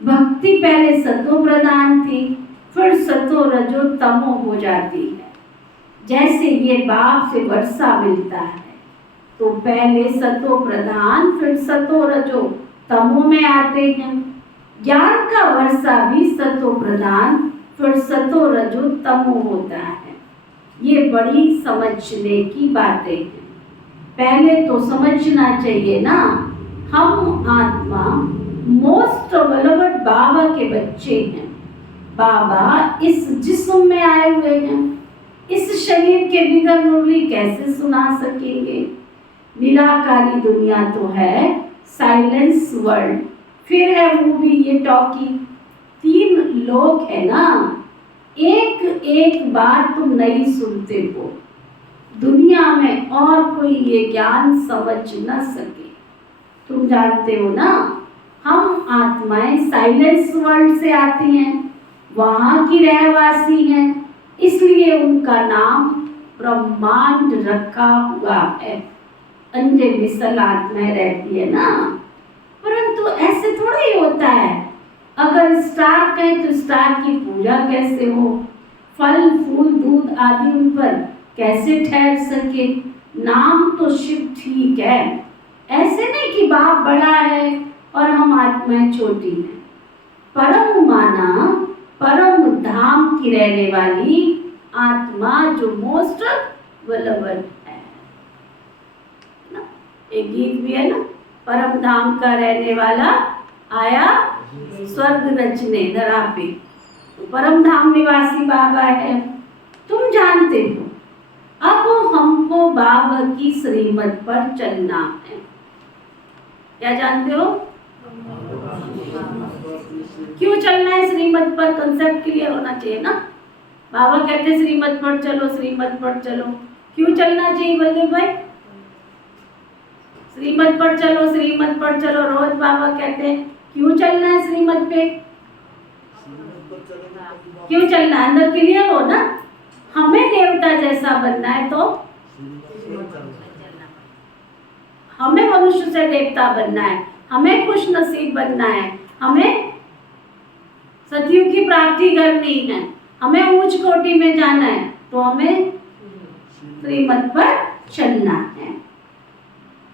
भक्ति पहले सतो प्रधान थी, फिर सतो रजो तमो हो जाती है। जैसे ये बाप से वर्षा मिलता है, तो पहले सतो प्रधान फिर सतो रजो तमो में आते हैं। ज्ञान का वर्षा भी सतो प्रधान फिर सतो रजो तमो होता है। ये बड़ी समझने की बातें हैं। पहले तो समझना चाहिए ना, हम आत्मा मोस्ट बेलोवेड बाबा के बच्चे हैं। बाबा इस जिस्म में आए हुए हैं, इस शरीर के बिगड़ मुरली कैसे सुना सकेंगे। निराकारी दुनिया तो है, साइलेंस वर्ल्ड, फिर है वो भी ये टॉकी। 3 लोग है ना, एक एक बात तुम नहीं सुनते हो। दुनिया में और कोई ये ज्ञान समझ न सके। तुम जानते हो ना, हम आत्माएं साइलेंस वर्ल्ड से आती हैं, वहाँ की रहवासी हैं, इसलिए उनका नाम ब्रह्मांड रखा हुआ है। अंडे मिसल आत्माएं रहती है ना, परंतु ऐसे थोड़ा ही होता है। अगर स्टार कहें तो स्टार की पूजा कैसे हो, फल फूल दूध आदि उन पर कैसे ठहर सके। नाम तो शिव ठीक है, ऐसे नहीं कि बाप बड़ा है और हम आत्माएं छोटी हैं। परम माना परम धाम की रहने वाली आत्मा जो मोस्ट बेलोवेड है ना। एक गीत भी है ना, परम धाम का रहने वाला आया स्वर्ग रचने धरा पे। तो परम धाम निवासी बाबा है, तुम जानते हो। अब हमको बाबा की श्रीमत पर चलना है। क्या जानते हो, क्यों चलना है श्रीमत पर? कंसेप्ट क्लियर होना चाहिए ना। बाबा कहते श्रीमत पर चलो, श्रीमत पर चलो। क्यों चलना चाहिए बलदेव भाई? श्रीमत पर चलो, श्रीमत पर चलो। रोज बाबा कहते हैं क्यों चलना है श्रीमत पे? क्यों चलना है? अंदर क्लियर हो ना। हमें देवता जैसा बनना है तो हमें मनुष्य से देवता बनना है, हमें खुश नसीब बनना है, हमें सतयुग की प्राप्ति करनी है, हमें उच्च कोटि में जाना है, तो हमें श्रीमत पर चलना है।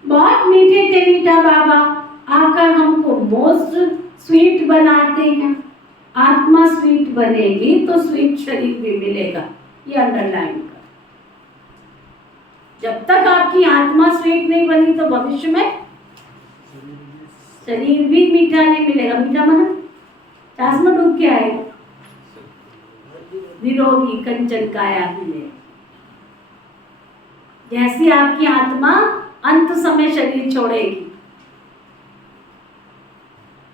बहुत मीठे थे मीठा बाबा, आकर हमको मोस्ट स्वीट बनाते हैं। आत्मा स्वीट बनेगी तो स्वीट शरीर भी मिलेगा, ये अंडरलाइन कर। जब तक आपकी आत्मा स्वीट नहीं बनी तो भविष्य में शरीर भी मीठा नहीं मिलेगा। मीठा माना चास में डूब के आएगा, निरोगी कंचन काया मिलेगा। जैसी आपकी आत्मा अंत समय शरीर छोड़ेगी,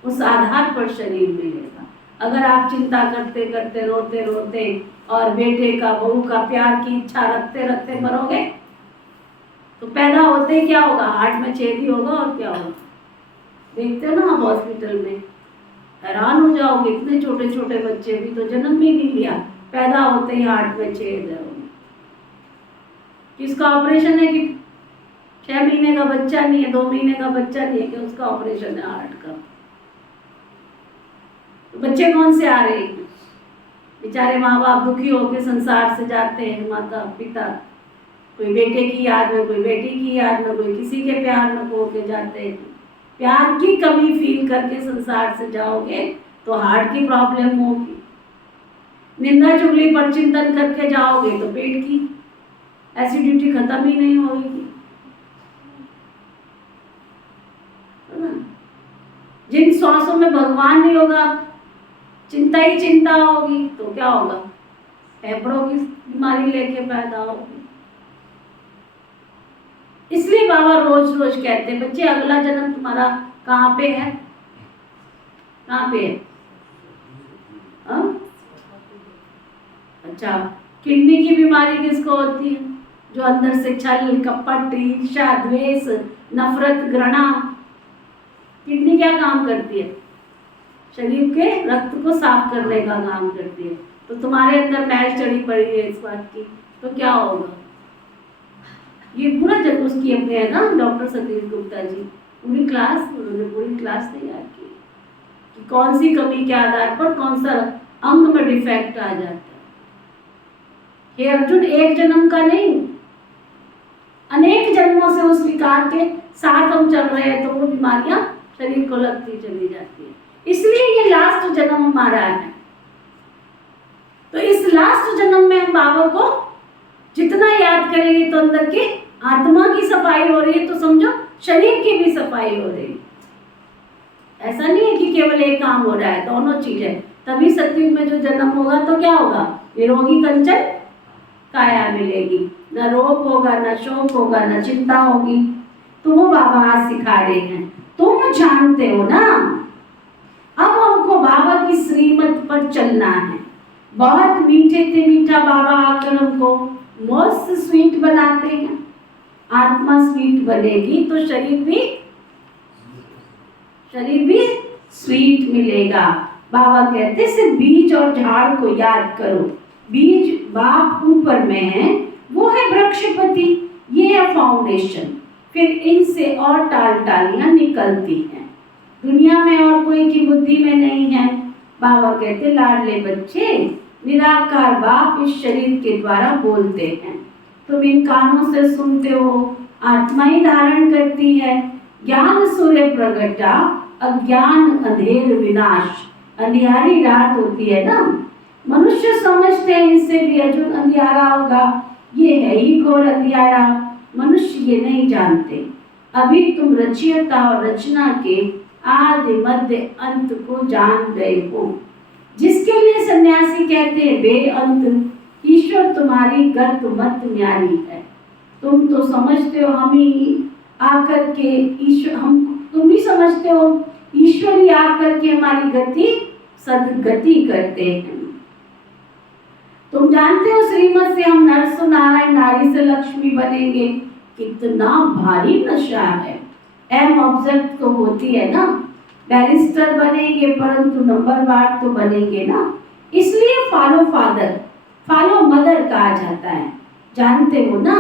उस आधार पर शरीर मिलेगा। अगर आप चिंता करते करते रोते रोते और बेटे का बहू का प्यार की इच्छा रखते रखते मरोगे तो पैदा होते क्या होगा? हार्ट में छेद ही होगा और क्या होगा? देखते हो ना आप हॉस्पिटल में, हैरान हो जाओगे, इतने छोटे छोटे बच्चे भी तो जन्म भी नहीं लिया, पैदा होते ही हार्ट में छेद है। किसका ऑपरेशन है कि 6 महीने का बच्चा नहीं है, 2 महीने का बच्चा नहीं है कि उसका ऑपरेशन है हार्ट का। तो बच्चे कौन से आ रहे हैं? बेचारे माँ बाप दुखी होकर संसार से जाते हैं, माता पिता, कोई बेटे की याद में, कोई बेटी की याद में, कोई किसी के प्यार में खो के जाते हैं। प्यार की कमी फील करके संसार से जाओगे तो हार्ट की प्रॉब्लम होगी। निंदा चुगली पर चिंतन करके जाओगे तो पेट की एसिडिटी खत्म ही नहीं होगी। जिन श्वासों में भगवान नहीं होगा, चिंता ही चिंता होगी, तो क्या होगा? फेफड़ों की बीमारी लेके पैदा होगी। इसलिए बाबा रोज रोज कहते हैं बच्चे अगला जन्म तुम्हारा कहाँ पे है? कहाँ पे है? अच्छा, किडनी की बीमारी किसको होती है? जो अंदर से छल कपट ईर्ष्या द्वेष नफरत घृणा किडनी क्या काम करती है? शरीर के रक्त को साफ करने का काम करती है। तो तुम्हारे अंदर मैल चढ़ी पड़ी है इस बात की, तो क्या होगा? ये पूरा जब उसकी अपने है ना डॉक्टर सतीश गुप्ता जी, पूरी क्लास उन्होंने पूरी क्लास तैयार की कि कौन सी कमी के आधार पर कौन सा अंग में डिफेक्ट आ जाता है। हे अर्जुन, एक जन्म का नहीं, अनेक जन्मों से उस विकार के साथ हम चल रहे हैं, तो वो बीमारियां शरीर को लगती चली जाती है। इसलिए ये लास्ट जन्म हमारा है। तो इस लास्ट जन्म में हम बाबा को जितना याद करेंगे तो अंदर की आत्मा की सफाई हो रही है, तो समझो शरीर की भी सफाई हो रही है। ऐसा नहीं है कि केवल एक काम हो रहा है, दोनों चीजें। तभी सत्युग में जो जन्म होगा तो क्या होगा? निरोगी कंचन काया मिलेगी, न रोग होगा, न शोक होगा, न चिंता होगी। तो वो बाबा आज सिखा रहे हैं। तुम जानते हो ना, अब हमको बाबा की श्रीमत पर चलना है। बहुत मीठे से मीठा बाबा आकर हमको मोस्ट स्वीट बनाते हैं। आत्मा स्वीट बनेगी तो शरीर भी स्वीट मिलेगा। बाबा कहते सिर्फ बीज और झाड़ को याद करो। बीज बाप ऊपर में है, वो है वृक्षपति, ये है फाउंडेशन। फिर इनसे और टाल टालियां निकलती हैं। दुनिया में और कोई की बुद्धि में नहीं है। बाबा कहते लाडले बच्चे, निराकार बाप इस शरीर के द्वारा बोलते हैं। तुम इन कानों से सुनते हो, आत्मा ही धारण करती है। ज्ञान सूर्य प्रगटा, अज्ञान अंधेर विनाश। अंधियारी रात होती है ना, मनुष्य समझते हैं इससे भी अर्जुन अंधियारा होगा, ये है ही घोर अंधियारा। मनुष्य ये नहीं जानते। अभी तुम रचयिता और रचना के आदि मध्य अंत को जान गए हो, जिसके लिए सन्यासी कहते हैं बेअंत। ईश्वर तुम्हारी गत मत न्यारी है। तुम तो समझते हो हम ही आकर के ईश्वर, तुम ही समझते हो ईश्वर ही आकर के हमारी गति सदगति करते हैं। तुम जानते हो श्रीमत से हम नर से नारायण, नारी से लक्ष्मी बनेंगे। कितना भारी नशा है। एम ऑब्जेक्ट तो होती है ना, बैरिस्टर बनेंगे परंतु नंबरवार तो बनेंगे ना। इसलिए फॉलो फादर, फॉलो मदर कहा जाता है। जानते हो ना,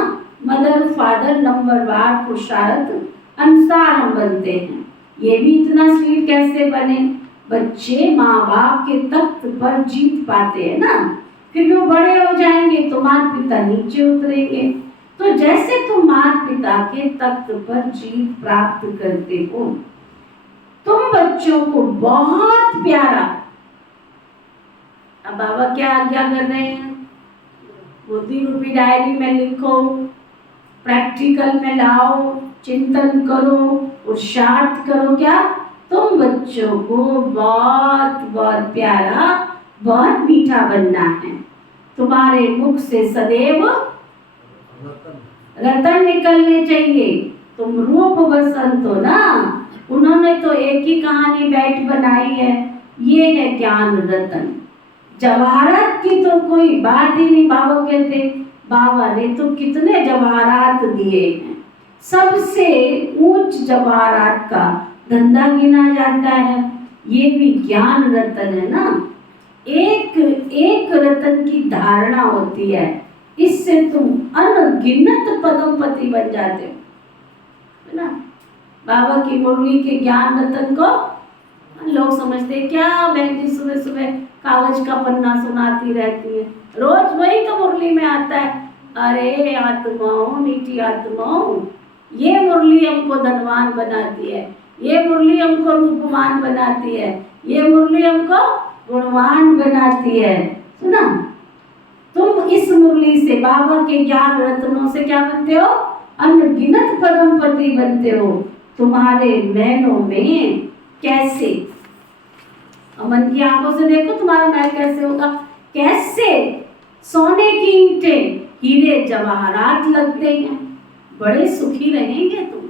मदर फादर नंबरवार पुरुषार्थ अनुसार हम बनते हैं। ये भी इतना स्वीट कैसे बने? बच्चे माँ बाप के तख्त पर जीत पाते हैं ना, फिर वो बड़े हो जाएंगे तो माता पिता नीचे उतरेंगे। तो जैसे तुम माता पिता के तख्त पर जीत प्राप्त करते हो, तुम बच्चों को बहुत प्यारा। अब बाबा क्या आज्ञा कर रहे हैं? बुद्धि रूपी डायरी में लिखो, प्रैक्टिकल में लाओ, चिंतन करो, पुरुषार्थ करो। क्या? तुम बच्चों को बहुत बहुत प्यारा, बहुत मीठा बनना है। तुम्हारे मुख से सदैव रतन निकलने चाहिए। तुम रूप बसंत हो ना। उन्होंने तो एक ही कहानी बैठ बनाई है, ये है ज्ञान रतन। जवाहरात की तो कोई बात ही नहीं। बाबा कहते बाबा ने तो कितने जवाहरात दिए हैं। सबसे ऊंच जवाहरात का धंधा गिना जाता है, ये भी ज्ञान रतन है ना। एक एक रतन की धारणा होती है, इससे तुम अनगिनत पदोपति बन जाते हो, है ना। बाबा की मुरली के ज्ञान रतन को लोग समझते हैं क्या, बहन जी सुबह सुबह कागज का पन्ना सुनाती रहती है, रोज वही तो मुरली में आता है। अरे आत्माओं, मीठी आत्माओं, ये मुरली हमको धनवान बनाती है, ये मुरली हमको रूपवान बनाती है, ये मुरली हमको गुणवान बनाती है। सुना, तुम इस मुरली से, बाबा के ज्ञान रत्नों से क्या बनते हो? अनगिनत परमपति बनते हो। तुम्हारे नैनों में कैसे, मन की आंखों से देखो तुम्हारा महल कैसे होगा, कैसे सोने की ईंटें हीरे जवाहरात लगते हैं। बड़े सुखी रहेंगे तुम,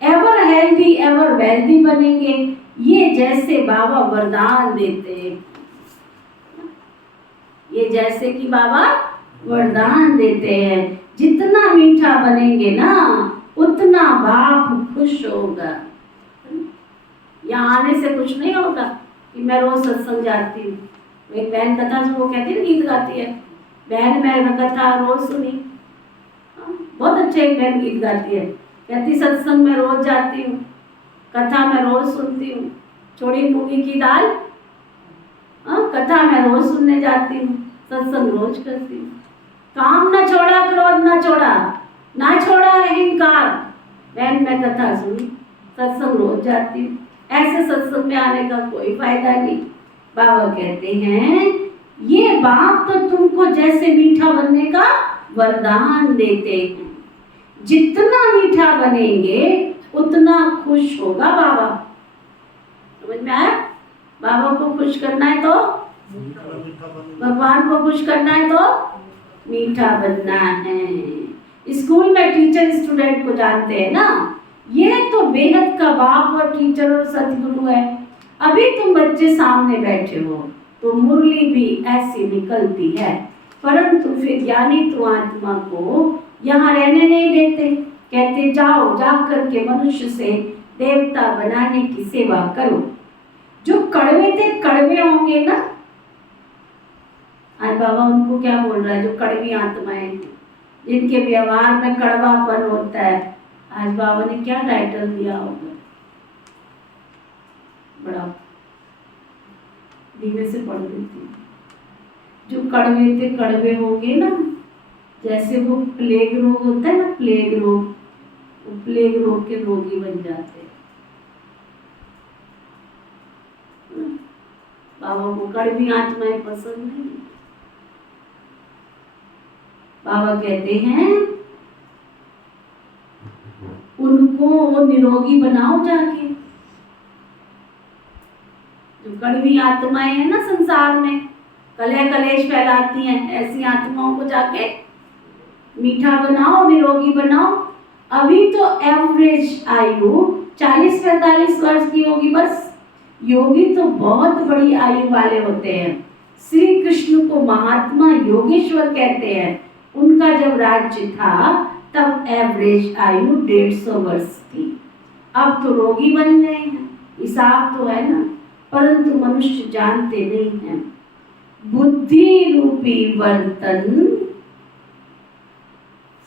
एवर हेल्दी एवर वेल्दी बनेंगे। ये जैसे बाबा वरदान देते हैं, ये जैसे कि बाबा वरदान देते हैं। जितना मीठा बनेंगे ना, उतना बाप खुश होगा। यहाँ आने से कुछ नहीं होगा कि मैं रोज सत्संग जाती हूँ। एक बहन कथा वो कहती है, गीत गाती है, बहन मैं कथा रोज सुनी। बहुत अच्छे एक बहन गीत गाती है, कहती सत्संग में रोज जाती हूँ, कथा मैं रोज सुनती हूँ, छोड़ी मूंगी की दाल, कथा मैं रोज सुनने जाती हूँ, सत्संग रोज करती हूँ। काम ना छोड़ा, क्रोध ना छोड़ा, ना छोड़ा अहंकार, बहन मैं कथा सुनी, सत्संग रोज जाती हूँ। ऐसे सत्संग में आने का कोई फायदा नहीं। बाबा कहते हैं ये बाप तो तुमको जैसे मीठा बनने का वरदान देते हैं, जितना मीठा बनेंगे उतना खुश होगा बाबा। समझ में आया? बाबा को खुश करना है तो, भगवान को खुश करना है तो मीठा बनना है। स्कूल में टीचर स्टूडेंट को जानते हैं ना, ये तो बेहद का बाप और टीचर और सतगुरु है। अभी तुम बच्चे सामने बैठे हो तो मुरली भी ऐसी निकलती है, परंतु फिर ज्ञानी तो आत्मा को यहाँ रहने नहीं देते, कहते जाओ जा करके मनुष्य से देवता बनाने की सेवा करो। जो कड़वे थे कड़वे होंगे ना, आज बाबा उनको क्या बोल रहा है, जो कड़वी आत्माएं जिनके व्यवहार में कड़वापन होता है, आज बाबा ने क्या टाइटल दिया होगा, बड़ा धीरे से पढ़ देती। जो कड़वे थे कड़वे होंगे ना, जैसे वो प्लेग रोग होता है ना, प्लेग रोग, वो प्लेग रोग के रोगी बन जाते हैं। बाबा को कड़वी आत्माएं पसंद नहीं। बाबा कहते हैं उनको निरोगी बनाओ जाके। जो कड़वी आत्माएं हैं ना संसार में, कलह कलेश फैलाती हैं, ऐसी आत्माओं को जाके मीठा बनाओ, निरोगी बनाओ। अभी तो एवरेज आयु 40-45 वर्ष की होगी बस। योगी तो बहुत बड़ी आयु वाले होते हैं। श्री कृष्ण को महात्मा योगेश्वर कहते हैं। उनका जब राज्य था तब एवरेज आयु 150 वर्ष थी। अब तो रोगी बन गए हैं, हिसाब तो है ना, परंतु मनुष्य जानते नहीं हैं। बुद्धि रूपी वर्तन,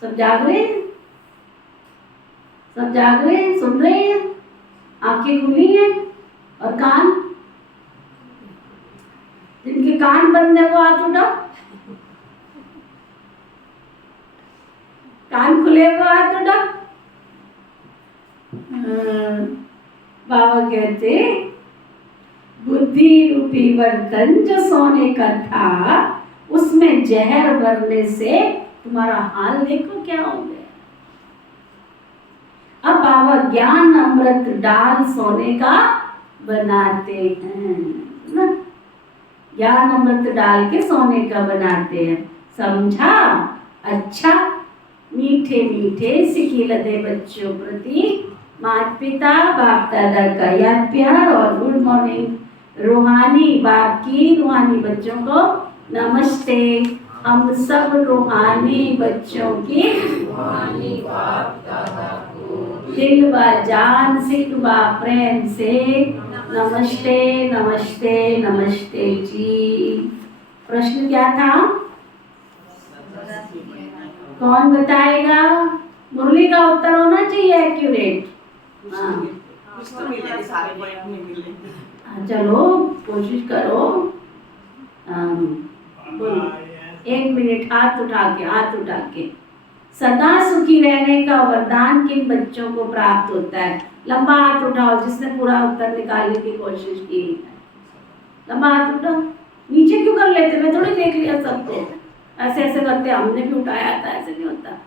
सब जाग रहे हैं, सब जाग रहे हैं, सुन रहे हैं, आंखें खुली हैं और कान, जिनके कान बंद है वो हाथ उठा, कान खुले वो हाथ उठा। बाबा कहते बुद्धि रूपी बर्तन जो सोने का था, उसमें जहर भरने से तुम्हारा हाल देखो क्या हो गया। अब बाबा ज्ञान अमृत डाल सोने का बनाते हैं ना, ज्ञान अमृत डाल के सोने का बनाते हैं। समझा? अच्छा, मीठे मीठे सिकिलदे बच्चों प्रति माता पिता बाप दादा का याद प्यार और गुड मॉर्निंग। रूहानी बाप की रूहानी बच्चों को नमस्ते। हम सब रूहानी बच्चों की रूहानी बाप दादा को दिल व जान सिख व प्रेम से नमस्ते नमस्ते नमस्ते जी। प्रश्न क्या था? कौन बताएगा? मुरली का उत्तर होना चाहिए एक्यूरेट। चलो कोशिश करो। एक मिनट, हाथ उठा के, हाथ उठा के। सदा सुखी रहने का वरदान किन बच्चों को प्राप्त होता है? लंबा हाथ उठाओ जिसने पूरा उत्तर निकालने की कोशिश की है। लंबा हाथ उठाओ। नीचे क्यों कर लेते? मैं थोड़ी देख लिया सबको। ऐसे ऐसे करते, हमने भी उठाया था, ऐसे नहीं होता,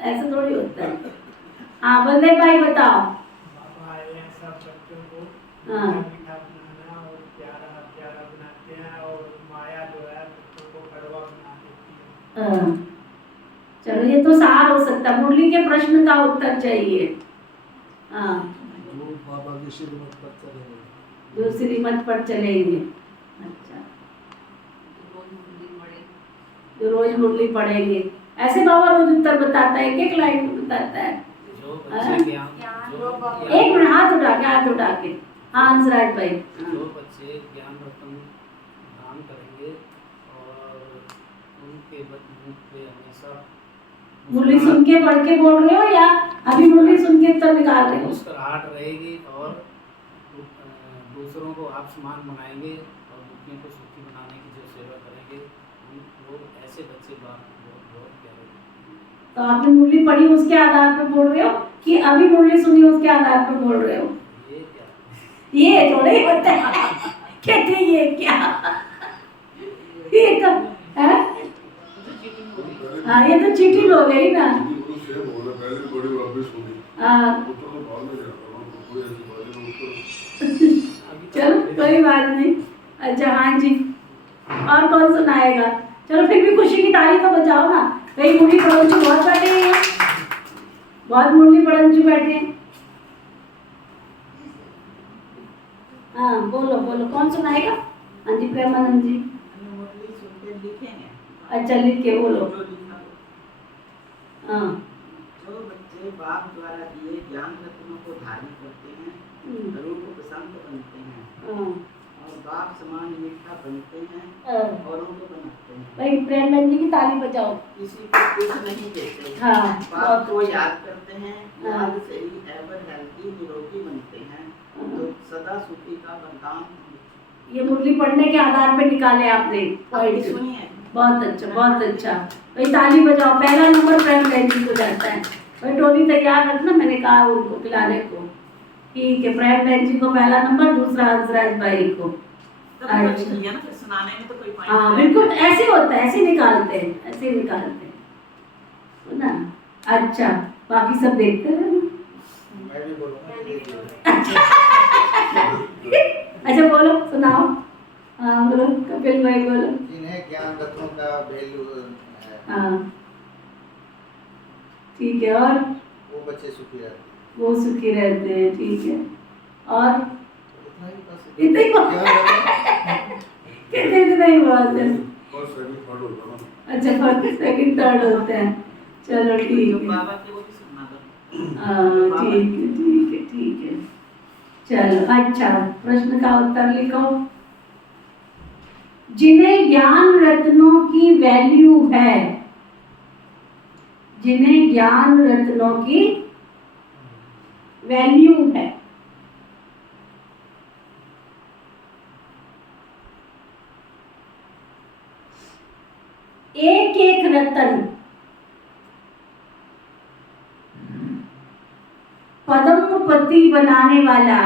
ऐसे थोड़ी होता है। हाँ बलदेव भाई बताओ। हाँ चलो ये तो सार हो सकता। मुरली के प्रश्न का उत्तर चाहिए। हाँ, जो श्रीमत पर चलेंगे। अच्छा, जो रोज मुरली पढ़ेंगे। ऐसे बाबा रोज उत्तर बताता है, एक एक लाइन में बताता है। जो बच्चे ज्ञान एक मिनट, हाथ उठा के हंसराज भाई। जो बच्चे ज्ञान रत्न दान करेंगे और उनके मुख पे हमेशा मुरली सुन के पढ़ के बोल रहे हो या अभी मुरली सुन के तो निकाल रहे हो? मुस्कुराहट रहेगी और दूसरों को आप समान बनाएंगे और दुनिया को सुखी बनाने की जो सेवा करेंगे वो ऐसे बच्चे बहुत प्यारे। तो आपने मुरली पढ़ी उसके आधार पर बोल रहे हो कि अभी मुरली सुनी उसके आधार पर बोल रहे हो? ये क्या, ये थोड़े ही होता है कहते ये क्या, ये तो है। हाँ, ये तो चीटिंग हो गई ना। चलो कोई बात नहीं। अच्छा हाँ जी, और कौन सुनाएगा? चलो फिर भी खुशी की ताली तो बजाओ ना। कई मुरली पढ़न जी बहुत बैठे हैं, बहुत मुरली पढ़न जी बैठे हैं। हाँ बोलो बोलो, कौन सुनाएगा? हाँ जी प्रेमानंद जी। अच्छा लिख के बोलो। हाँ, जो बच्चे बाप द्वारा दिए ज्ञान रत्नों को धारण करते हैं, रूप प्रशांत बनते हैं और बाप समान मीठा बनते हैं और उनको बनाते हैं। भाई प्रेमानंद जी की ताली बजाओ। किसी को कुछ नहीं देते, हाँ, बाप को याद करते हैं, याद से ही एवर हेल्थी निरोगी बनते हैं, तो सदा सुखी का वरदान। ये मुरली पढ़ने के आधार पे निकाले आपने पॉइंट। सुनिए, बहुत अच्छा बहुत अच्छा। भाई ताली बजाओ। पहला नंबर प्रेम जी को जाता है। भाई टोनी तैयार रखना, मैंने कहा उनको खिलाने को। ठीक है, प्रेम जी को पहला नंबर, दूसरा हंसराज भाई को। अच्छा, सुनाने में तो कोई पॉइंट हाँ बिल्कुल ऐसे होता है, ऐसे निकालते हैं, ऐसे निकालते हैं, है ना। अच्छा बाकी सब देखते हैं। मैं भी बोलूँगा। अच्छा बोलो, सुनाओ। हाँ बोलो कपिल भाई बोलो। जिन्हें ज्ञान रत्नों का वैल्यू है, हाँ ठीक है, और वो बच्चे सुखी रहते हैं। वो सुखी रहते हैं, ठीक है। और इतना ही बस। इतना ही बात कहते, इतना ही बात है। अच्छा फर्स्ट सेकंड थर्ड होते हैं, चलो ठीक है। बाबा के वो भी सुनना था। हाँ ठीक है ठीक है ठीक है। चलो अच्छा, प्रश्न का उत्तर लिखो। जिन्हें ज्ञान रत्नों की वैल्यू है, जिन्हें ज्ञान रत्नों की वैल्यू है, एक एक रत्न पद्मपति बनाने वाला।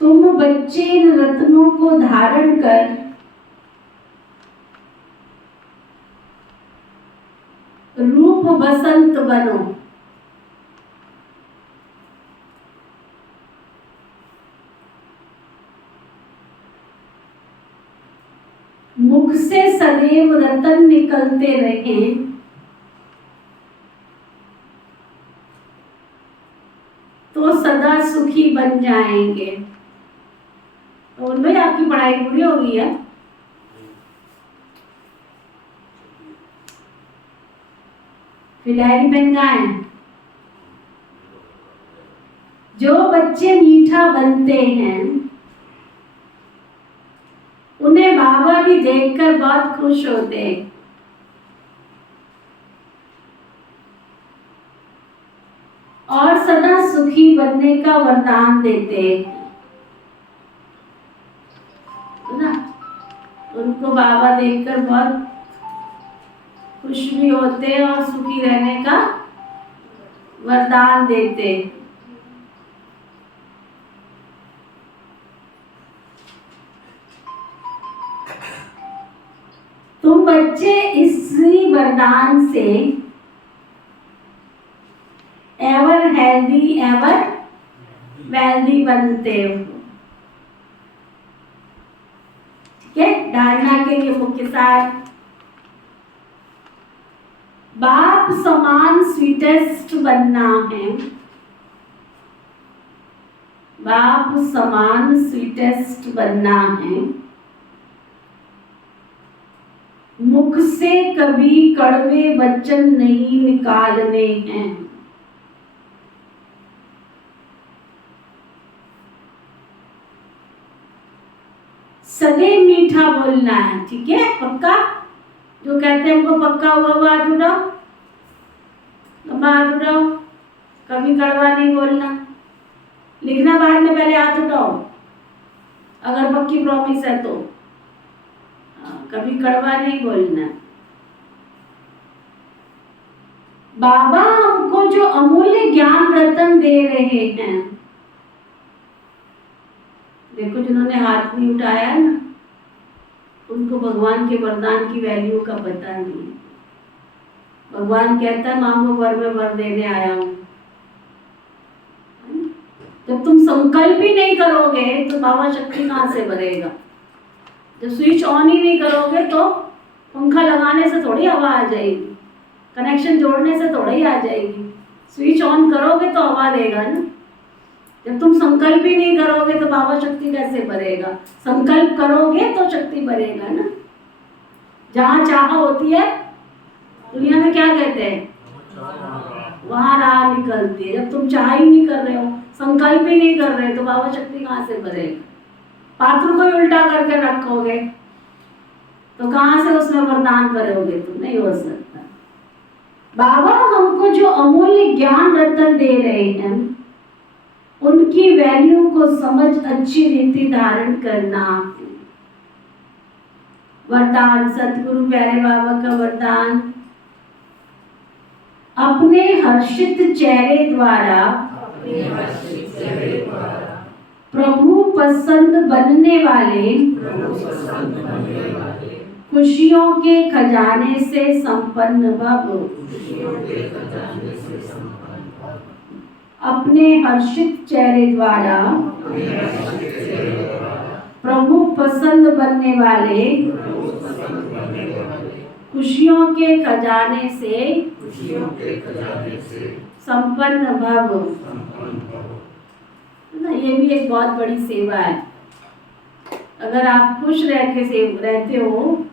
तुम बच्चे इन रत्नों को धारण कर रूप बसंत बनो। मुख से सदैव रतन निकलते रहे, तो सदा सुखी बन जाएंगे। तो उनमें आपकी पढ़ाई पूरी हो गई है। फिर डायरी पेन कहाँ है? जो बच्चे मीठा बनते हैं उन्हें बाबा भी देखकर बहुत खुश होते हैं और सदा सुखी बनने का वरदान देते हैं ना। उनको बाबा देखकर बहुत खुश भी होते हैं और सुखी रहने का वरदान देते हैं। तुम बच्चे इसी वरदान से एवर हेल्दी एवर वेल्दी बनते हो। ठीक है, धारणा के लिए मुख्य सार। बाप समान स्वीटेस्ट बनना है, बाप समान स्वीटेस्ट बनना है, मुख से कभी कड़वे वचन नहीं निकालने हैं। सगे मीठा बोलना है, ठीक है? पक्का? जो कहते हैं हमको पक्का हुआ वो हाथ उठाओ, लंबा हाथ उठाओ। कभी कड़वा नहीं बोलना, लिखना बाद में, पहले हाथ उठाओ अगर पक्की प्रॉमिस है तो। कभी कड़वा नहीं बोलना। बाबा हमको जो अमूल्य ज्ञान रतन दे रहे हैं, देखो जिन्होंने हाथ नहीं उठाया ना, उनको भगवान के वरदान की वैल्यू का पता नहीं है। भगवान कहता है मांगो वर में वर देने आया हूं। जब तुम संकल्प ही नहीं करोगे तो बाबा शक्ति कहां से भरेगा? जब स्विच ऑन ही नहीं करोगे तो पंखा लगाने से थोड़ी हवा आ जाएगी, कनेक्शन जोड़ने से थोड़ी आ जाएगी। स्विच ऑन करोगे तो हवा देगा ना। जब तुम संकल्प ही नहीं करोगे तो बाबा शक्ति कैसे भरेगा? संकल्प करोगे तो शक्ति भरेगा ना। जहाँ चाह होती है दुनिया में क्या कहते हैं, वहां राह निकलती है। जब तुम चाह ही नहीं कर रहे हो, संकल्प ही नहीं कर रहे तो बाबा शक्ति कहाँ से भरेगा? पात्र को उल्टा करके रखोगे तो कहां से उसमें वरदान भरोगे? तुम नहीं हो सकता। बाबा हमको जो अमूल्य ज्ञान रतन दे रहे हैं, उनकी वैल्यू को समझ अच्छी रीति धारण करना। वरदान सतगुरु प्यारे बाबा का वरदान, अपने हर्षित चेहरे द्वारा प्रभु पसंद बनने वाले खुशियों के खजाने से संपन्न भव। अपने हर्षित चेहरे द्वारा प्रभु पसंद बनने वाले खुशियों के खजाने से संपन्न भव। ना, ये भी एक बहुत बड़ी सेवा है। अगर आप खुश रहते हो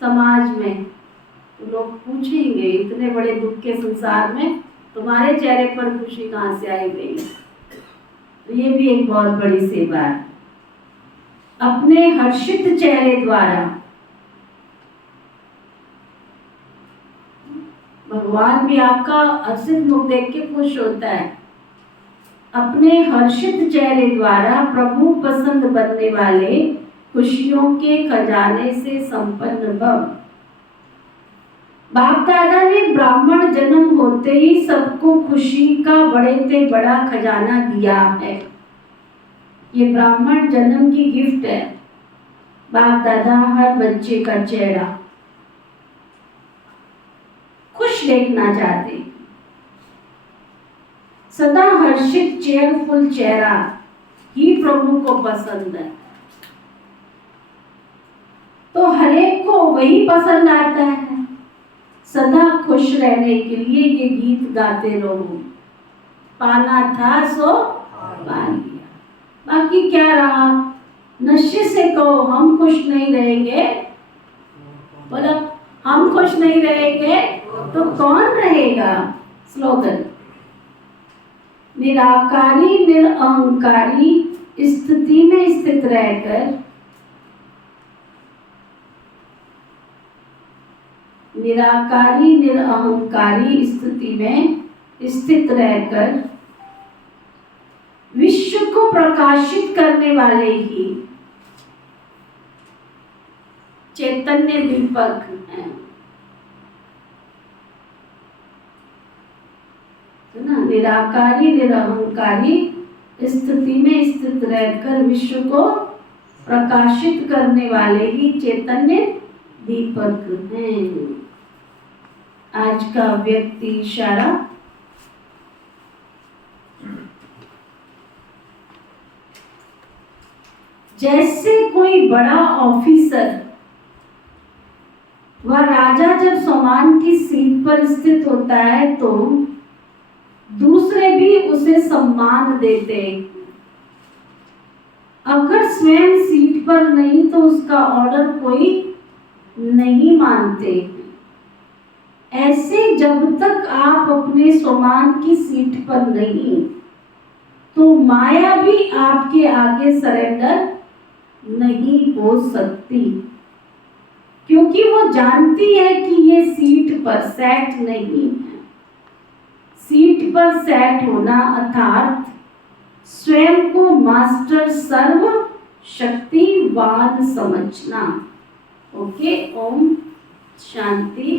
समाज में तो लोग पूछेंगे इतने बड़े दुख के संसार में तुम्हारे चेहरे पर खुशी कहाँ से आई गई? तो ये भी एक बहुत बड़ी सेवा है। अपने हर्षित चेहरे द्वारा भगवान भी आपका हर्षित मुख देख के खुश होता है। अपने हर्षित चेहरे द्वारा प्रभु पसंद बनने वाले खुशियों के खजाने से संपन्न भव। बाप दादा ने ब्राह्मण जन्म होते ही सबको खुशी का बड़े से बड़ा खजाना दिया है। ये ब्राह्मण जन्म की गिफ्ट है। बाप दादा हर बच्चे का चेहरा खुश देखना चाहते, सदा हर्षित चेयरफुल चेहरा ही प्रभु को पसंद है। तो हरेक को वही पसंद आता है। सदा खुश रहने के लिए ये गीत गाते रहो। पाना था सो पा लिया, बाकी क्या रहा? नशे से कहो हम खुश नहीं रहेंगे, बोलो हम खुश नहीं रहेंगे तो कौन रहेगा? स्लोगन, निराकारी निरअहंकारी स्थिति में स्थित रहकर, निराकारी निरअहंकारी स्थिति में स्थित रहकर विश्व को प्रकाशित करने वाले ही चैतन्य दीपक हैं। है ना? निराकारी निरअहंकारी स्थिति में स्थित रहकर विश्व को प्रकाशित करने वाले ही चैतन्य दीपक हैं। आज का व्यक्ति इशारा, जैसे कोई बड़ा ऑफिसर व राजा जब सामान की सीट पर स्थित होता है तो दूसरे भी उसे सम्मान देते। अगर स्वयं सीट पर नहीं तो उसका ऑर्डर कोई नहीं मानते। ऐसे जब तक आप अपने स्वमान की सीट पर नहीं तो माया भी आपके आगे सरेंडर नहीं हो सकती, क्योंकि वो जानती है कि ये सीट पर सेट नहीं है। सीट पर सेट होना अर्थात स्वयं को मास्टर सर्व शक्तिवान समझना। ओके, ओम शांति।